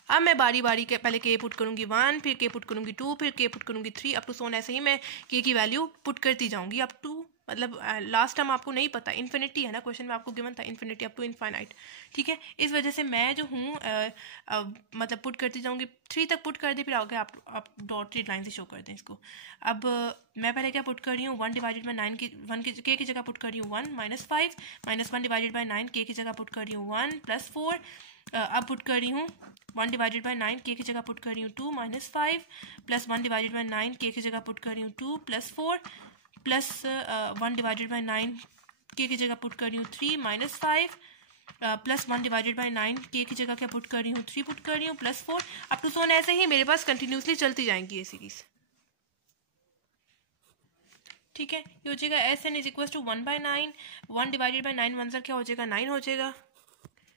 अब मैं बारी बारी के पहले के पुट करूंगी 1, फिर के पुट करूंगी 2, फिर के पुट करूंगी 3 अप टू सोन, ऐसे ही मैं के की वैल्यू पुट करती जाऊंगी अप टू, मतलब लास्ट टाइम आपको नहीं पता, इन्फिनिटी है ना, क्वेश्चन में आपको गिवन था इन्फिनिटी अप टू इनफाइनाइट। ठीक है, इस वजह से मैं जो हूँ मतलब पुट करती जाऊंगी, 3 तक पुट कर दी, फिर आगे आप डॉटेड लाइन से शो कर दें इसको। अब मैं पहले क्या पुट कर रही हूँ, 1/9 की 1 की के की जगह पुट कर रही हूँ 1 -5, -1/9 के की जगह पुट कर रही हूँ 1 +4। अब पुट कर रही हूँ 1/9 के की जगह पुट कर रही हूँ 2 -5 प्लस 1/9 के की जगह पुट कर रही हूँ 2 +4 प्लस 1/9 के की जगह पुट कर रही हूँ 3 -5 प्लस 1/9 के की जगह क्या पुट कर रही हूँ 3 पुट कर रही हूँ +4 अप टू सोन, ऐसे ही मेरे पास कंटिन्यूसली चलती जाएंगी ये सीरीज। ठीक है, ये हो जाएगा S N is equal to 1/9, 1/9 1 क्या हो जाएगा 9 हो जाएगा।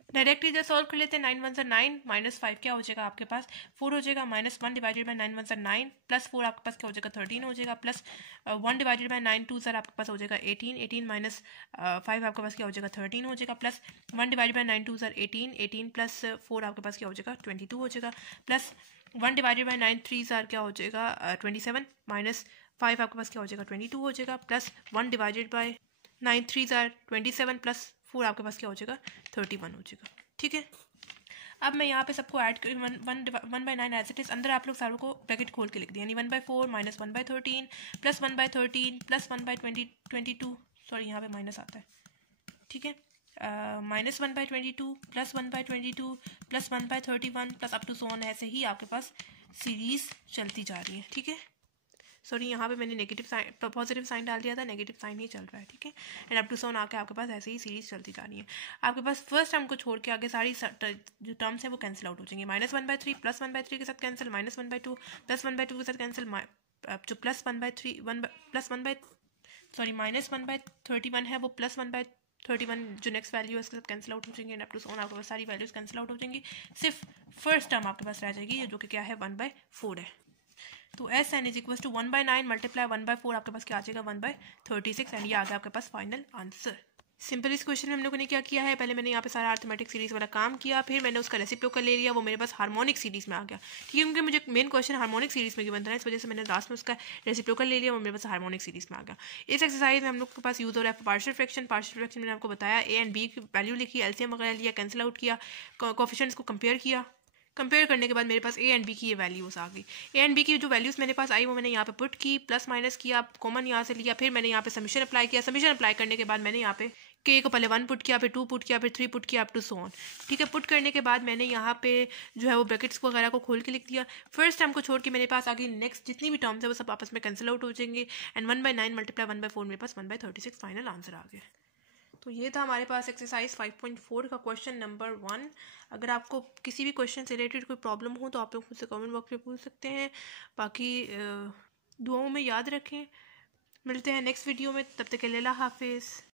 डायरेक्टली इधर सॉल्व कर लेते हैं, 9 1 9 -5 क्या हो जाएगा आपके पास 4 हो जाएगा, -1/9 1 9 +4 आपके पास क्या हो जाएगा 13 हो जाएगा, प्लस 1/9 2 सर आपके पास हो जाएगा 18, 18 -5 आपके पास क्या हो जाएगा 13 हो जाएगा, प्लस 1/9 2 सर 18, 18 प्लस 4 आपके पास क्या हो जाएगा 22 हो जाएगा, प्लस 1/9 3 सर क्या हो जाएगा 27 -5 आपके पास क्या हो जाएगा 22 हो जाएगा, प्लस 1/9 3 सर 27 प्लस 4 आपके पास क्या हो जाएगा 31 हो जाएगा। ठीक है, अब मैं यहाँ पे सबको ऐड कर 1/9 एज इट इज, अंदर आप लोग सारों को ब्रैकेट खोल के लिख दिया, यानी 1/4 -1/13 प्लस 1/13 प्लस 1/22, सॉरी यहाँ पे माइनस आता है। ठीक है, -1/22 plus 1/22 plus 1/31 plus up to so on, ऐसे ही आपके पास सीरीज चलती जा रही है। ठीक है, सॉरी यहाँ पे मैंने नेगेटिव साइन पॉजिटिव साइन डाल दिया था, नेगेटिव साइन ही चल रहा है। ठीक है, एंड अप टू सोन आके आपके पास ऐसे ही सीरीज चलती जा रही है। आपके पास फर्स्ट टर्म को छोड़ के आगे सारी जो टर्म्स है वो कैंसिल आउट हो जाएंगे, -1/3 प्लस 1/3 के साथ कैंसिल, -1/2 प्लस 1/2 के साथ कैंसिल, जो प्लस 1/3 प्लस 1/31 है वो प्लस 1/31 जो नेक्स्ट वैल्यू है उसके साथ कैंसिल आउट हो जाएंगे, एंड अप टू सोन आपके पास सारी वैल्यूज कैंसिल आउट हो जाएंगी, सिर्फ फर्स्ट टर्म आपके पास रह जाएगी जो कि क्या है 1/4 है। तो S N is equal to 1/9 multiply 1/4 आपके पास क्या आ जाएगा 1/36, एंड ये आ गया आपके पास फाइनल आंसर। सिंपल इस क्वेश्चन में हम लोगों ने क्या किया है, पहले मैंने यहाँ पे सारा अर्थमेटिक सीरीज वाला काम किया, फिर मैंने उसका रेसिप्रोकल ले लिया, वो मेरे पास हार्मोनिक सीरीज में आ गया। ठीक है, क्योंकि मुझे मेन क्वेश्चन हार्मोनिक सीरीज में गिवन था, इस वजह से मैंने लास्ट में उसका रेसिप्रोकल ले लिया, वो मेरे पास हार्मोनिक सीरीज में आ गया। इस एक्सरसाइज में हम लोग के पास यूज हो रहा है पार्शियल फ्रैक्शन। पार्शियल फ्रैक्शन मैंने आपको बताया, ए एंड बी की वैल्यू लिखी, एलसीएम वगैरह लिया, कैंसिल आउट किया, कोएफिशिएंट्स को कंपेयर किया, कंपेयर करने के बाद मेरे पास ए एंड बी की ये वैल्यूज आ गई। ए एंड बी की जो वैल्यूज मेरे पास आई वो मैंने यहाँ पे पुट की, प्लस माइनस किया, कॉमन यहाँ से लिया, फिर मैंने यहाँ पे समीशन अप्लाई किया, समीशन अप्लाई करने के बाद मैंने यहाँ पे के को पहले 1 पुट किया, फिर 2 पुट किया, फिर 3 पुट किया अप टू सो ऑन। ठीक है, पुट करने के बाद मैंने यहाँ पे जो है वो ब्रैकेट्स वगैरह को खोल के लिख दिया। फर्स्ट टर्म को छोड़ के मेरे पास आगे नेक्स्ट जितनी भी टर्म्स है वो सब आपस में कैंसिल आउट हो जाएंगे, एंड 1/9 मल्टीप्लाई 1/4 मेरे पास 1/36 फाइनल आंसर आ गया। तो ये था हमारे पास एक्सरसाइज 5.4 का क्वेश्चन नंबर 1। अगर आपको किसी भी क्वेश्चन से रिलेटेड कोई प्रॉब्लम हो तो आप लोग मुझसे कमेंट बॉक्स में पूछ सकते हैं। बाकी दुआओं में याद रखें, मिलते हैं नेक्स्ट वीडियो में, तब तक के लिए अल्लाह हाफिज़।